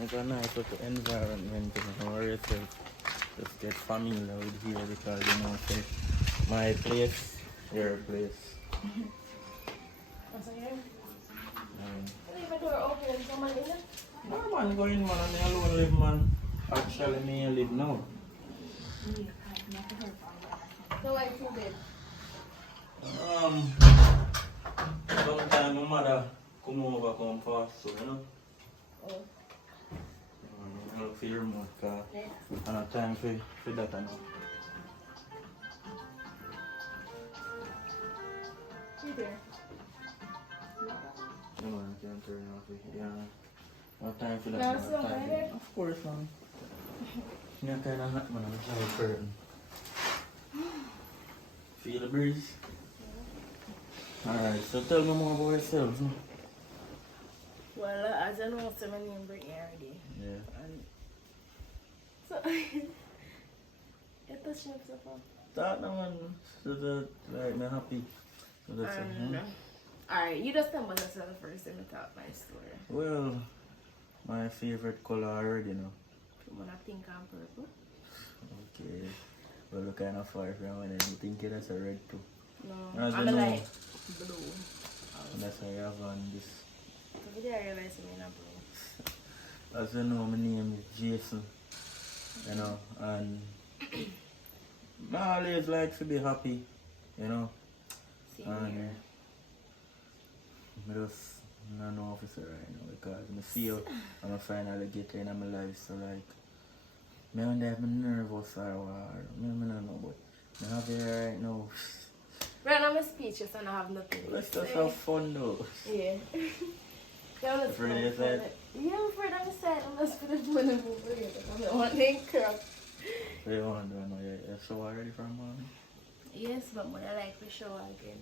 It's a nice little environment, you know, where you just get familiar with here because you know, say, my place, your place. Leave the door open and someone in it? No man, go in man, and alone live man. Actually, me live now. So why you bed? Sometimes my mother come over, come fast, so you know. Oh. Look for your remote car. I have time for that now. You there? No man, I can't turn off it. Yeah. I have time for that. Now, man. so Time right for- Of course, man. Yeah, kind of hot, man. I'm sorry for it. Feel the breeze? Alright, so tell me more about yourself. No? Well, as I know, my name is Brittany already. Yeah. And so, you touch me so far. That no man, so that like me happy. So that's it. Alright, you just tell me yourself first and talk my story. Well, my favorite color already now. You wanna think I'm purple? Okay. Well, look kind of far from when you think that's a red too. No, As I'm you know. like blue. And that's why I have on this. So today I realized I'm in a blue. As you know, my name is Jason. You know, and I always like to be happy, you know. Same And here. I just not know officer right now because I feel I'm finally getting in my life, so like me and I'm nervous or what. I don't know, but I have it right now. Right now I'm speechless and I have nothing to Let's say. just have fun though. Yeah. Yeah, I'm Afraid of that? Yeah, I'm afraid I'm sad. I'm just going to move over here. I'm the one named crap. So you want to know you're so already from morning? Yes, but I like the show again.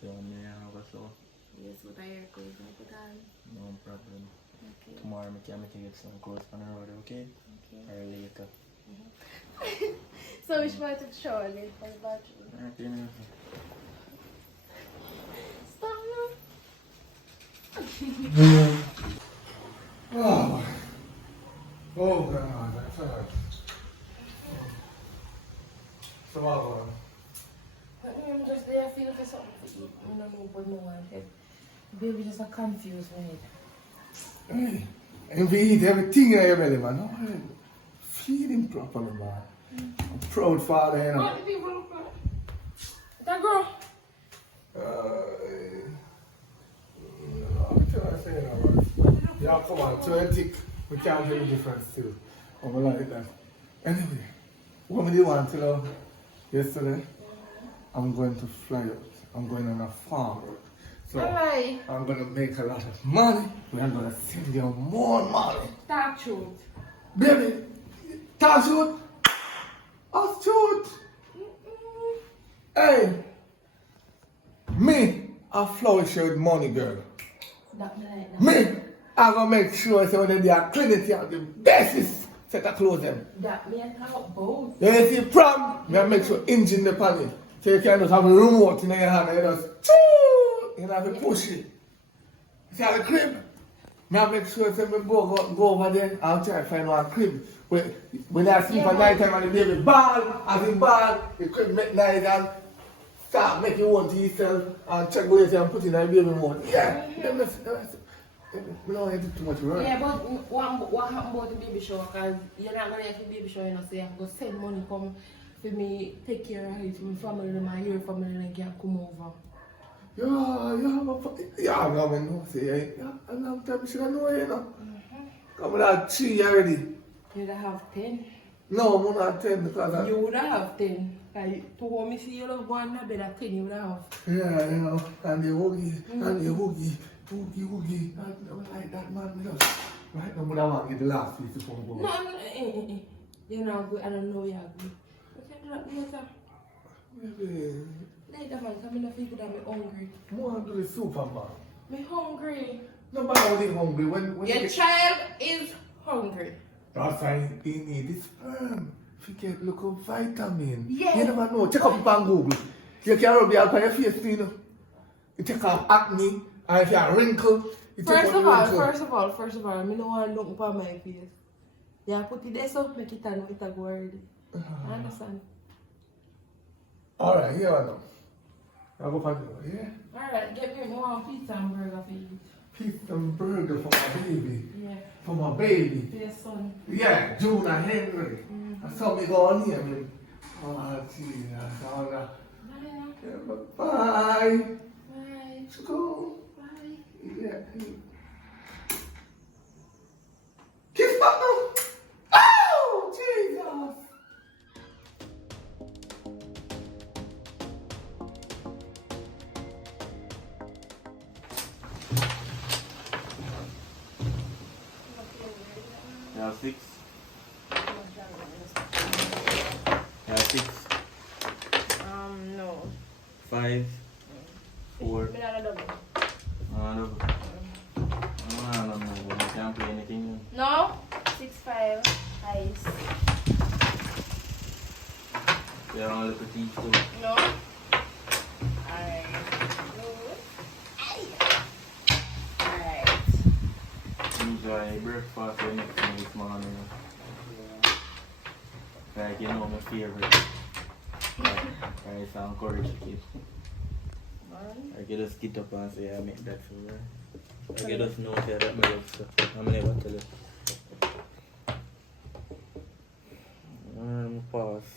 You want me to have a show? Yes, with my hair clothes and put on. No problem. Okay. Tomorrow I can make you get some clothes on the road, okay? Okay. Or later. So which one to shower again for the bathroom? Stop now. Oh, oh God, that's hard. So what on? I'm just there feeling for something to eat. I don't know what no one said. Baby just a confused me. Hey, and we eat everything in your belly, man. No, feed him properly, man. I'm proud father, you know. What the people look like? That girl. What can I say now, man? Yeah, come on, 20. We can't do the difference still. I'm like that. Anyway, what do you want to know? Yesterday, I'm going to fly out. I'm going on a farm. So Alright. I'm going to make a lot of money. We're going to send you more money. Talk truth. Baby, talk truth. Us truth. Hey, me, I flourish with money, girl. That me like that. Me, I'm going to make sure so when they are cleaning you the bestest set of clothes them. That me and talk both. You see, prom, me I make sure engine the panel. So you can just have a remote in your hand and you just choo, you have to push it. See how the crib? Me I make sure so me go over there, I'll try to find one crib. When I sleep at night time and the baby ball, as in ball, the crib make nice and start make you want to yourself and check with yourself and put in a baby mode. Yeah, we don't have to do too much work. Yeah, but what happened about the baby shower? Because you're not going to have the baby shower, you know, so you have to send money come for me, take care of it, my family, your family, and can come over. Yeah, I'm going to say, yeah, I'm going to should know, you know. Come with that 3 already. You would have 10. No, I'm not 10 because You would have 10. Like, to what me see you love going to bed at 10, you would have. yeah, you know, and the hoogie, and the hoogie. I don't like that man, you know. Right now, but I want to get the last piece of phone. No, you're not good. I don't know you're good. We can do that later. Maybe. Later, man, come in the people that I'm hungry. More to the Superman. I'm hungry. Nobody is hungry when Your child is hungry. that's why he need this sperm. If you get look of vitamin. Yeah. You never know. Check up on Google. You can rub your your face, you know. You take off acne, and if you have wrinkle, you take First out of the all, wrinkle. I don't want to look upon my face. Yeah, put it there so make it and it go already. I understand. Alright, here I know. I'll go find you, yeah? Alright, get me more pizza and burger for you. Pizza and burger for my baby. Yeah. For my baby. For your son. Yeah, June and Henry. I saw me go on here, man. Oh, Jesus. Oh, no. Yeah, bye. Bye. Let's go. Bye. Yeah. Kiss back now. Oh, Jesus. Yeah, 6. Yeah, 6. No. 5. 4. Me not a double. No. I can't play anything. No? 6-5. Ice. They're only petite too. No? Alright. Alright. Enjoy breakfast the next thing this morning. Like, you know, my favorite. Rice and curry chicken. I can just get up and say I make that for you. I can just know say that I love stuff. I'm never tell you. Pause.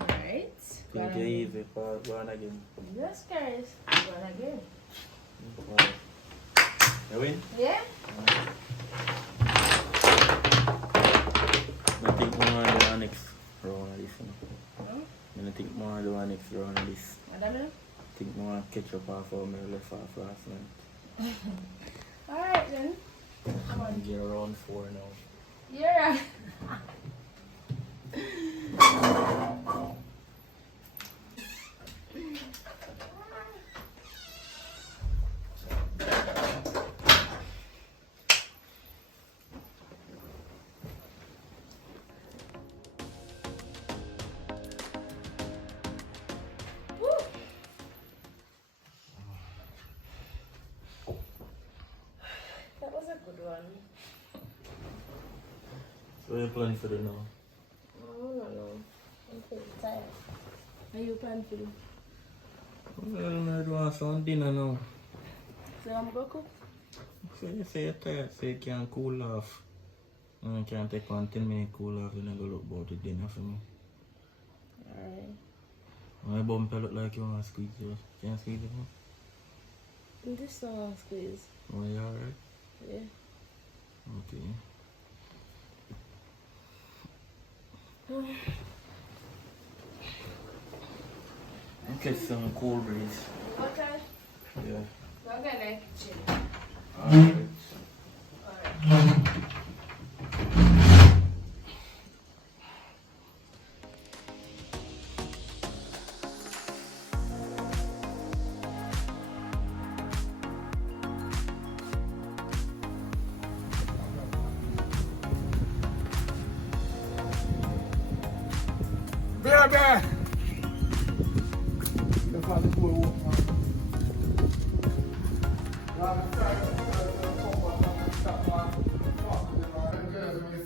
Alright. Think you easy. Pause. Go on again. Yes, guys. Go on again. Pause. You win? Yeah? I think more than the next round of this. No? I think more than the next round of this. I don't know. I think more catch up off how I left off last night. Alright then. I'm gonna get around 4 now. Yeah. planning to do now? I don't know. I'm pretty tired. Are you planning to do? Well, I do want some dinner now. So I'm going to cook? So you say you're tired, so you can cool off. And you can take 1 10 minutes cool off and then go look about the dinner for me. Alright. My bumper look like you want to squeeze it. Can you squeeze it now? This don't squeeze. Oh, you alright? Yeah. Okay. Okay, some cool breeze. Okay. Yeah. I'm gonna chill. Alright. Alright. Baby! Look how the boy walk, man.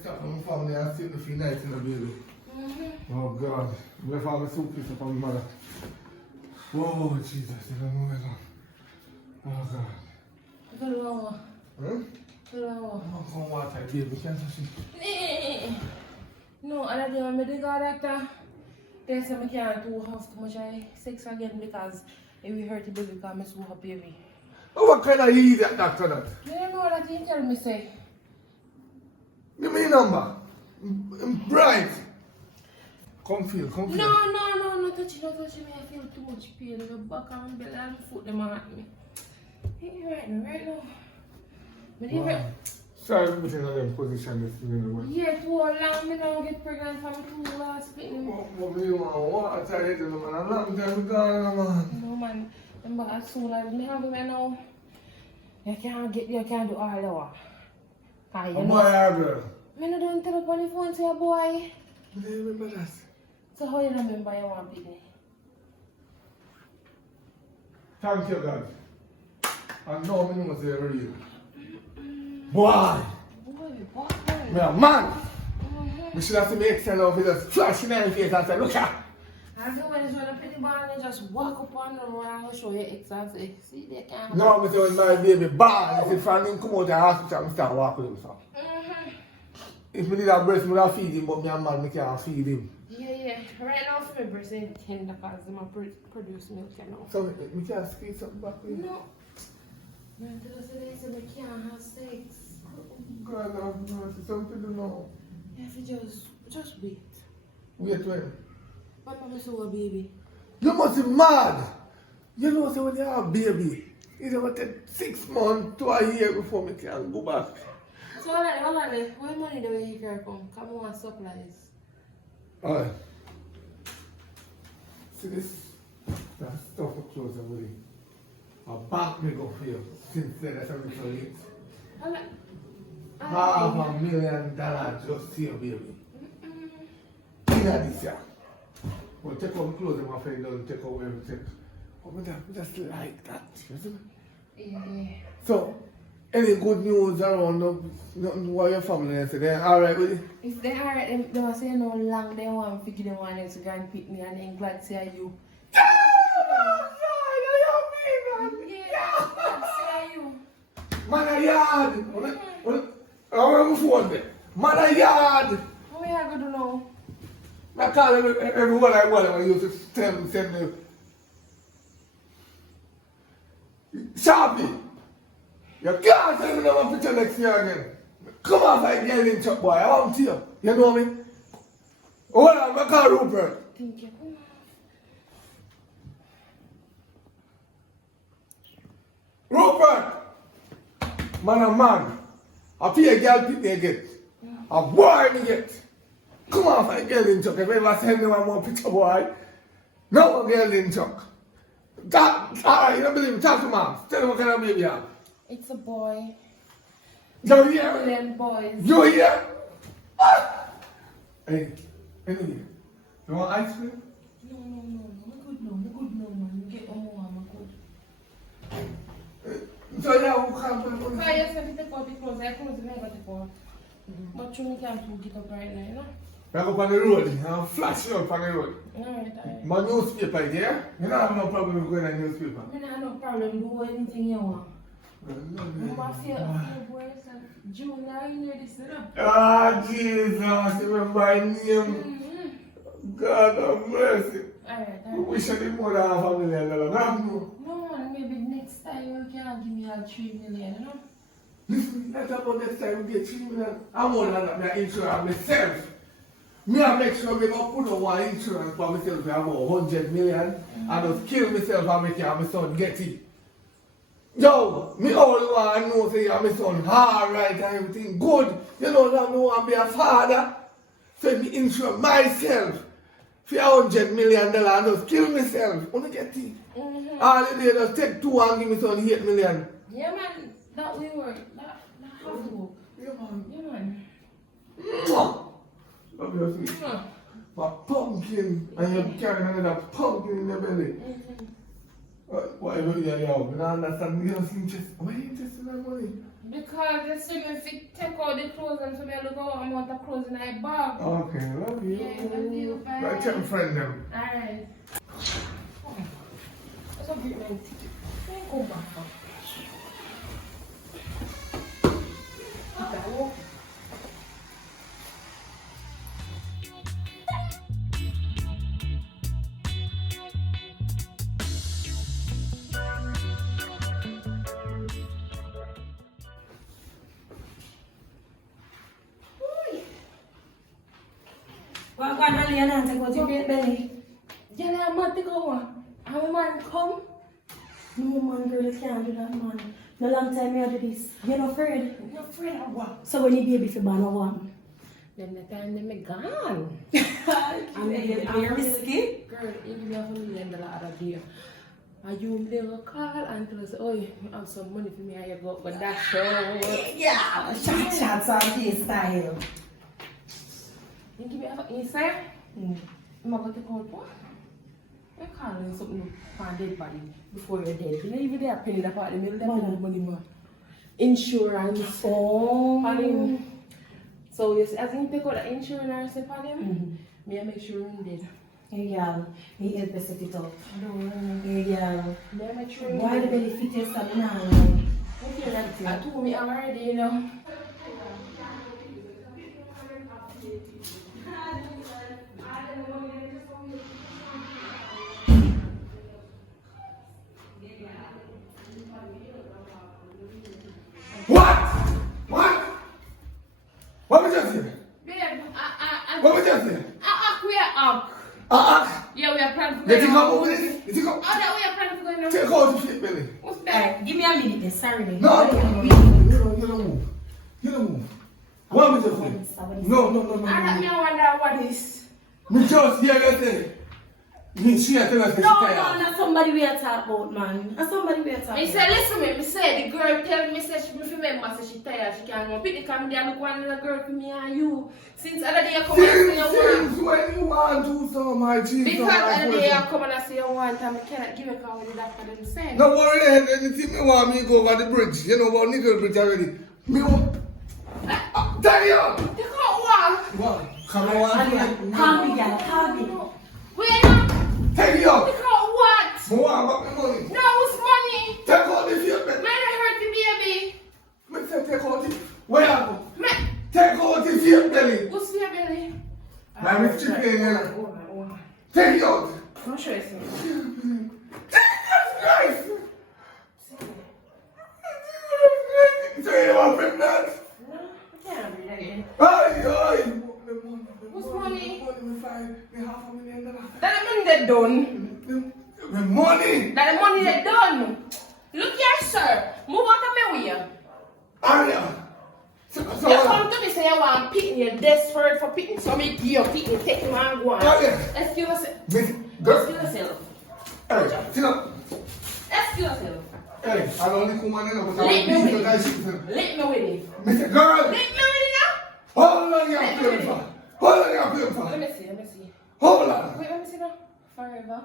I'm family and sit a few nights in the baby. Oh God. I'm left all the suitcase up on my mother. Oh Jesus, I don't know where I'm. Oh God. Hello. Huh? Hello. I'm going to water, baby. Can't you see? No, and I don't know that they say I can't do half too much sex again because it will hurt the baby because I'm so happy baby. Oh, what kind of idiot doctor that? You don't know that you tell me say. Give me your number. I'm bright. Come feel. No, touch me. I feel too much pain in the back and belly and foot them at me. Hey, right now. But even, Sorry, I'm in them position this thing. yeah, too long, me now get pregnant from 2 last week. What do you want? I tell you, man, a long time gone, man. No man, remember as soon as me have me now, you can't do all the work. A boy or a girl? Me no don't tell up on the phone to a boy. I don't remember that. So how you remember you want picnic? Thank you, God. And now me know say real. Boy! Me a man! We should have to make sense of it, just flash in my face and say, look at. I feel when it's when a pretty boy and just walk up on them and I'll show you exactly. See, they can't. No, me say when my baby born, if from him come out of the hospital, I start walking with him, so. If me need a breast, me will feed him, but me a man, me can't feed him. Yeah. Right now, for my breast is tender because they produce milk, you know. So me can't squeeze something back with him. No. No, they say we can't have sex. God have mercy, something to know. You have to just wait. Wait when? My mama saw a baby. You must be mad! You know, so when you have a baby, it's about 6 months to a year before me can go back. So hold on, where money do we here come? Come on, supplies. Alright. See this? That stuff for clothes already. A bank me go for you. Since then, that's how we can eat. Hold on. $500,000 just see your baby. In this year. Well, take out clothes and my friend doesn't take out everything. But we just like that. You see? Yeah. So, any good news around what your family is? They're alright with it? If they alright, they must say no long they want to give them one to go and pick me and then glad to see you. Yeah, glad to see you. Man a yard! I want to phone there. Man a yard! What we are going to know? I call everyone I want when you send me. Sharpie! You can't send me another picture next year again. Come off like girl in chop boy, I want you. You know me? Hold on, I call Rupert. Thank you. Rupert! Man a man. I pay a girl pick me get. A boy me get. Come off like girl in chop. If you ever send me one more picture boy, no girl in chop. Alright, you don't believe me? Talk to mom. Tell me what kind of baby you have. It's a boy. You hear? Them boys. You hear? Hey, anyway, you want ice cream? No. I'm good, man. You get more, I'm good. So yeah, we'll come to the If I just have to take out the clothes, I close the makeup before. But you can't get up right now, you know? I go on the road, I'm flashing up on the road. Alright. My newspaper, yeah? You don't have no problem with going on newspaper. I don't have no problem, do anything you want. I feel boys and June now you hear this, you know? Ah, Jesus, remember my name. God have mercy. Alright. We wish I did more than $500,000. No, man, maybe next time you can give me all 3 million, you know? Listen, that's about next time we get 3 million. I'm more than that, my insurance myself. Me, I make sure we don't put on one insurance for myself for about 100 million. I just kill myself and make my son get it. Yo, me only want to know say my son alright and everything good. You know that me want to be a father. So me insure myself for $100 million and just kill myself. Wanna get it? All the day just take 2 and give me son 8 million. Yeah, man, that will work. That has to work. Yeah, man. Yeah, man. Love you, sweet. My pumpkin, and you're carrying another pumpkin in your belly. Whatever you do, you don't understand. You don't seem just. Why are you interested in that money? Because they say if you take out the clothes and so they look how amount of clothes in my bag. Okay, love you. Yeah, love you. Bye. Like, tell my friend them. Alright. That's a great man. Go back. Okay. What kind of alien answer go to your belly? Yeah, I'm to go on. How a man come? No man, girl, you can't do that, man. No long time you do this. You're not afraid. You're afraid of what? So when you baby for man, one. Then the time they me gone. You're risky. Girl, you give me $1 million the other day. And you little call and tell us, oh, you have some money for me and you go, but that's sure. Yeah, shots on this style. You give me a inside? I'm going to call what? You're calling something for a dead body before you're dead. You know, even they are paying the part, they don't have money more. Insurance. Oh. So, yes, as you take out the insurance for them, me I make sure you're dead. Hey, girl. He help us set it up. No. Hey, girl. Me I make sure Why the you're belly fit yourself now? I told me already, you know. What? What? What was you saying? Babe, What was you saying? we are up. Yeah, we are planning to go. Let it come over this. Let it come. Oh, that we are planning to go now. Take out the shit, belly. What's that? Give me a minute, then. Sorry. No, you don't move. You don't move. What was you saying? No. I don't wonder what is. Me just hear you say. Me she tell us No, not somebody we are talking about, man. Not somebody we are talking Me about. say, listen me say, the girl tell me, say, she remember, say, she tired, she can't go. Pick the camera there, look one little girl for me and you. Since other day you come and say you want. Since when you want to so my Jesus. Because other day you come and say you want, and I cannot give a call with the doctor them say. No worry then, anything me want me go over the bridge. You know about Nickel Bridge already. Me want. Daddy up! You can't walk. What? Come on. Calm me, girl. Calm me. Wait now. Take it up! You can't what? Me want back my money. No, it's money. Take out the statement. Man, I hurt the baby. Me say take out it. Where are you? Man, Take out the fear belly. what's your belly? My Mr. Chicken. Oh. Take it out. I'm sure it's me. Jesus Christ! So you want pregnant? No, I can't read again. Aye. What's money? That the money they done. The money! That the money they done. Look here, sir. Move out of my way. Aria! So You come to me say you want picking, you're desperate for picking, so me give you picking, take him and go on. Excuse yourself. Excuse yourself. Hey, sit up. Excuse yourself. Hey, I don't need woman in Let me with it. Let me with it. Mr. Girl! Let me with it now. Hold on, you're playing for. Hold on, you're playing Let for. me see. Hold on. Wait, let me see now. Forever.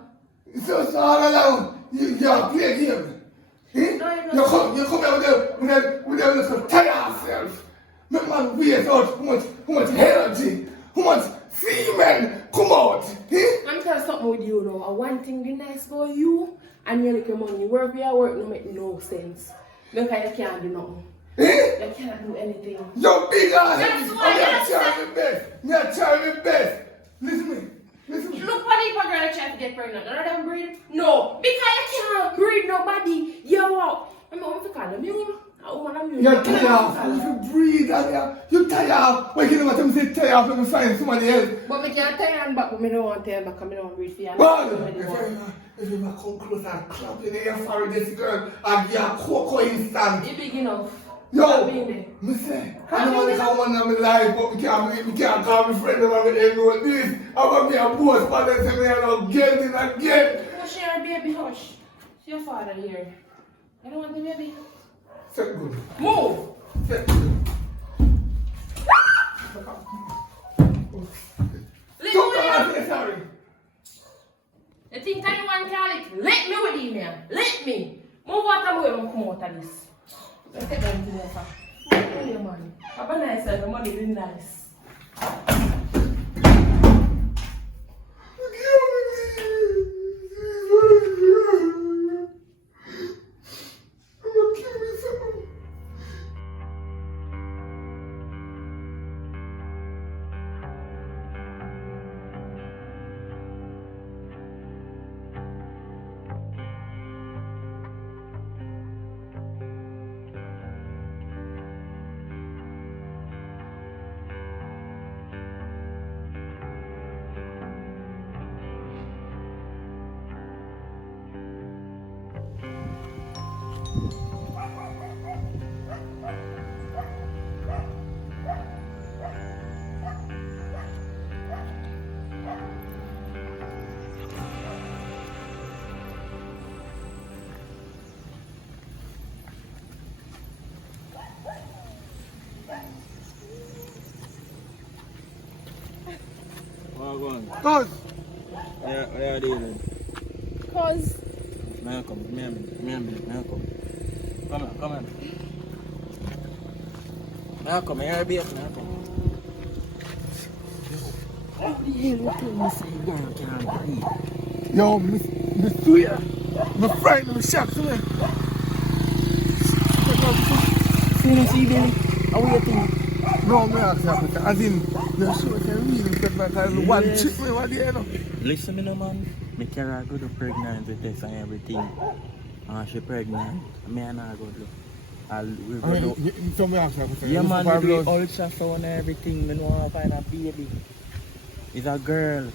It's just all alone. You're playing game. No, I'm not. You come here with them little tired self. Make man waste out how much energy, how much semen come out. Eh? I'm tell you something with you now. One thing the nice about you and your little money. Work where you work no make no sense. Because you can't do nothing. Eh? You can't do anything. Yo, big ass. That's why I'm trying my best. I'm trying my best. Listen to me. Listen to me. Look what if a girl trying to get pregnant. None of them breed? No. Because you can't breed nobody. You out. I'm going to call a mule. A woman a mule. You're tired. You breathe and you're tired. Why can't you say tired when you find somebody else? But I can't tell you back, but I don't want to tell you back, I don't want to breed for you. Well, if you come close and clap in your forehead, this girl, and give a cocoa instant. You big enough. Yo, me say, I don't want to come on in my life, but we can't call my friend and I'm going to this. I'm going to be a boss, but they say me I'm getting again. Hush your baby, hush. It's your father here. You don't want the baby? Say good. Move! Say good. Leave Come me on, with say sorry. you think anyone can it? Let me with him here. Let me. Move out of the way and come out of this. Let's take them to the offer. Move your money. Papa nice and the money is nice. Cuz. Yeah, David. Cause May I come? May I come? Come on. May I come? May I be up? May I come? How the hell you tell me say you can't breathe? Yo, Miss Thuga. My friend, I'm shocked to me. See, Billy? How are you doing? No, I'm not shocked. As in, you're sure it's really pregnant. One chick me, what do you know? Listen me no man. Me Kiera go to pregnant with this and everything. And she pregnant. Me and her go do. We go do. You told me after. Yeah man, we do ultrasound and everything. Me know I find a baby. It's a girl.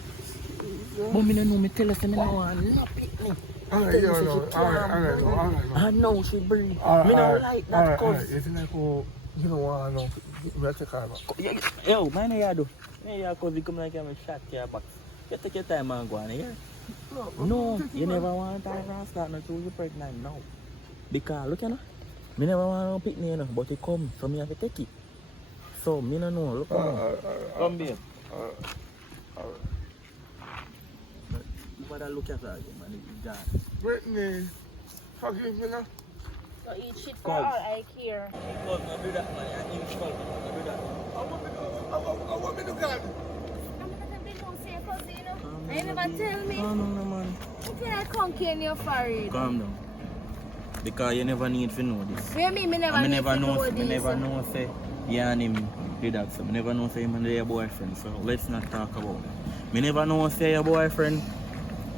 But me no know, me tell her say me no want lap it me. Alright, alright. I know she breathe. Me don't like that cause. It's like, you don't want to know. We'll take her back. Yo, mine here do. Me here cause you come like I'm a shot here back. You take your time and go on here. No, you never want to start until you're pregnant now. Because look, you know, me never want to pick me, you know, but it come, so me have to take it. So, me no know, look at me. Come here. You better look at that, man, it's gone. Brittany, forgive me now. So eat shit for all I care. Because I do that, man, I install it, I do that. I want me to God. I'm gonna be no say cause you know. I never tell me. No, man. Okay, I can't kill your forehead. Calm down. Because you never need to know this. What do you mean me never I need never to know, know I this? never know say you and him did that. So I never know say him and your boyfriend. So let's not talk about it. I never know say your boyfriend.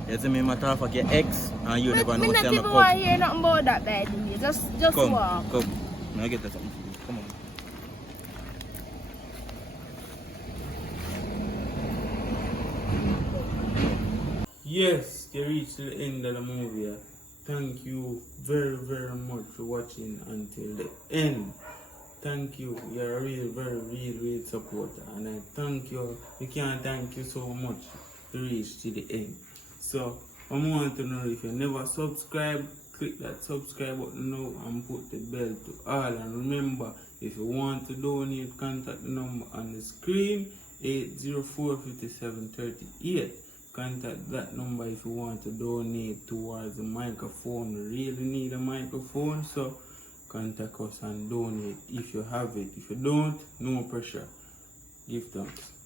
You see me talk about your ex and you never know say I'm a cousin. I don't want to hear nothing about that, baby. Just come, walk. Come. I'll get that something for you. Come on. Yes, you reached the end of the movie. Thank you very much for watching until the end. Thank you. You're a real supporter, and I thank you. We can't thank you so much to reach to the end. So I want to know if you never subscribe, click that subscribe button now and put the bell to all. And remember, if you want to donate, contact the number on the screen, 804-5738. Contact that number if you want to donate towards the microphone. We really need a microphone, so contact us and donate if you have it. If you don't, no pressure. Give thanks.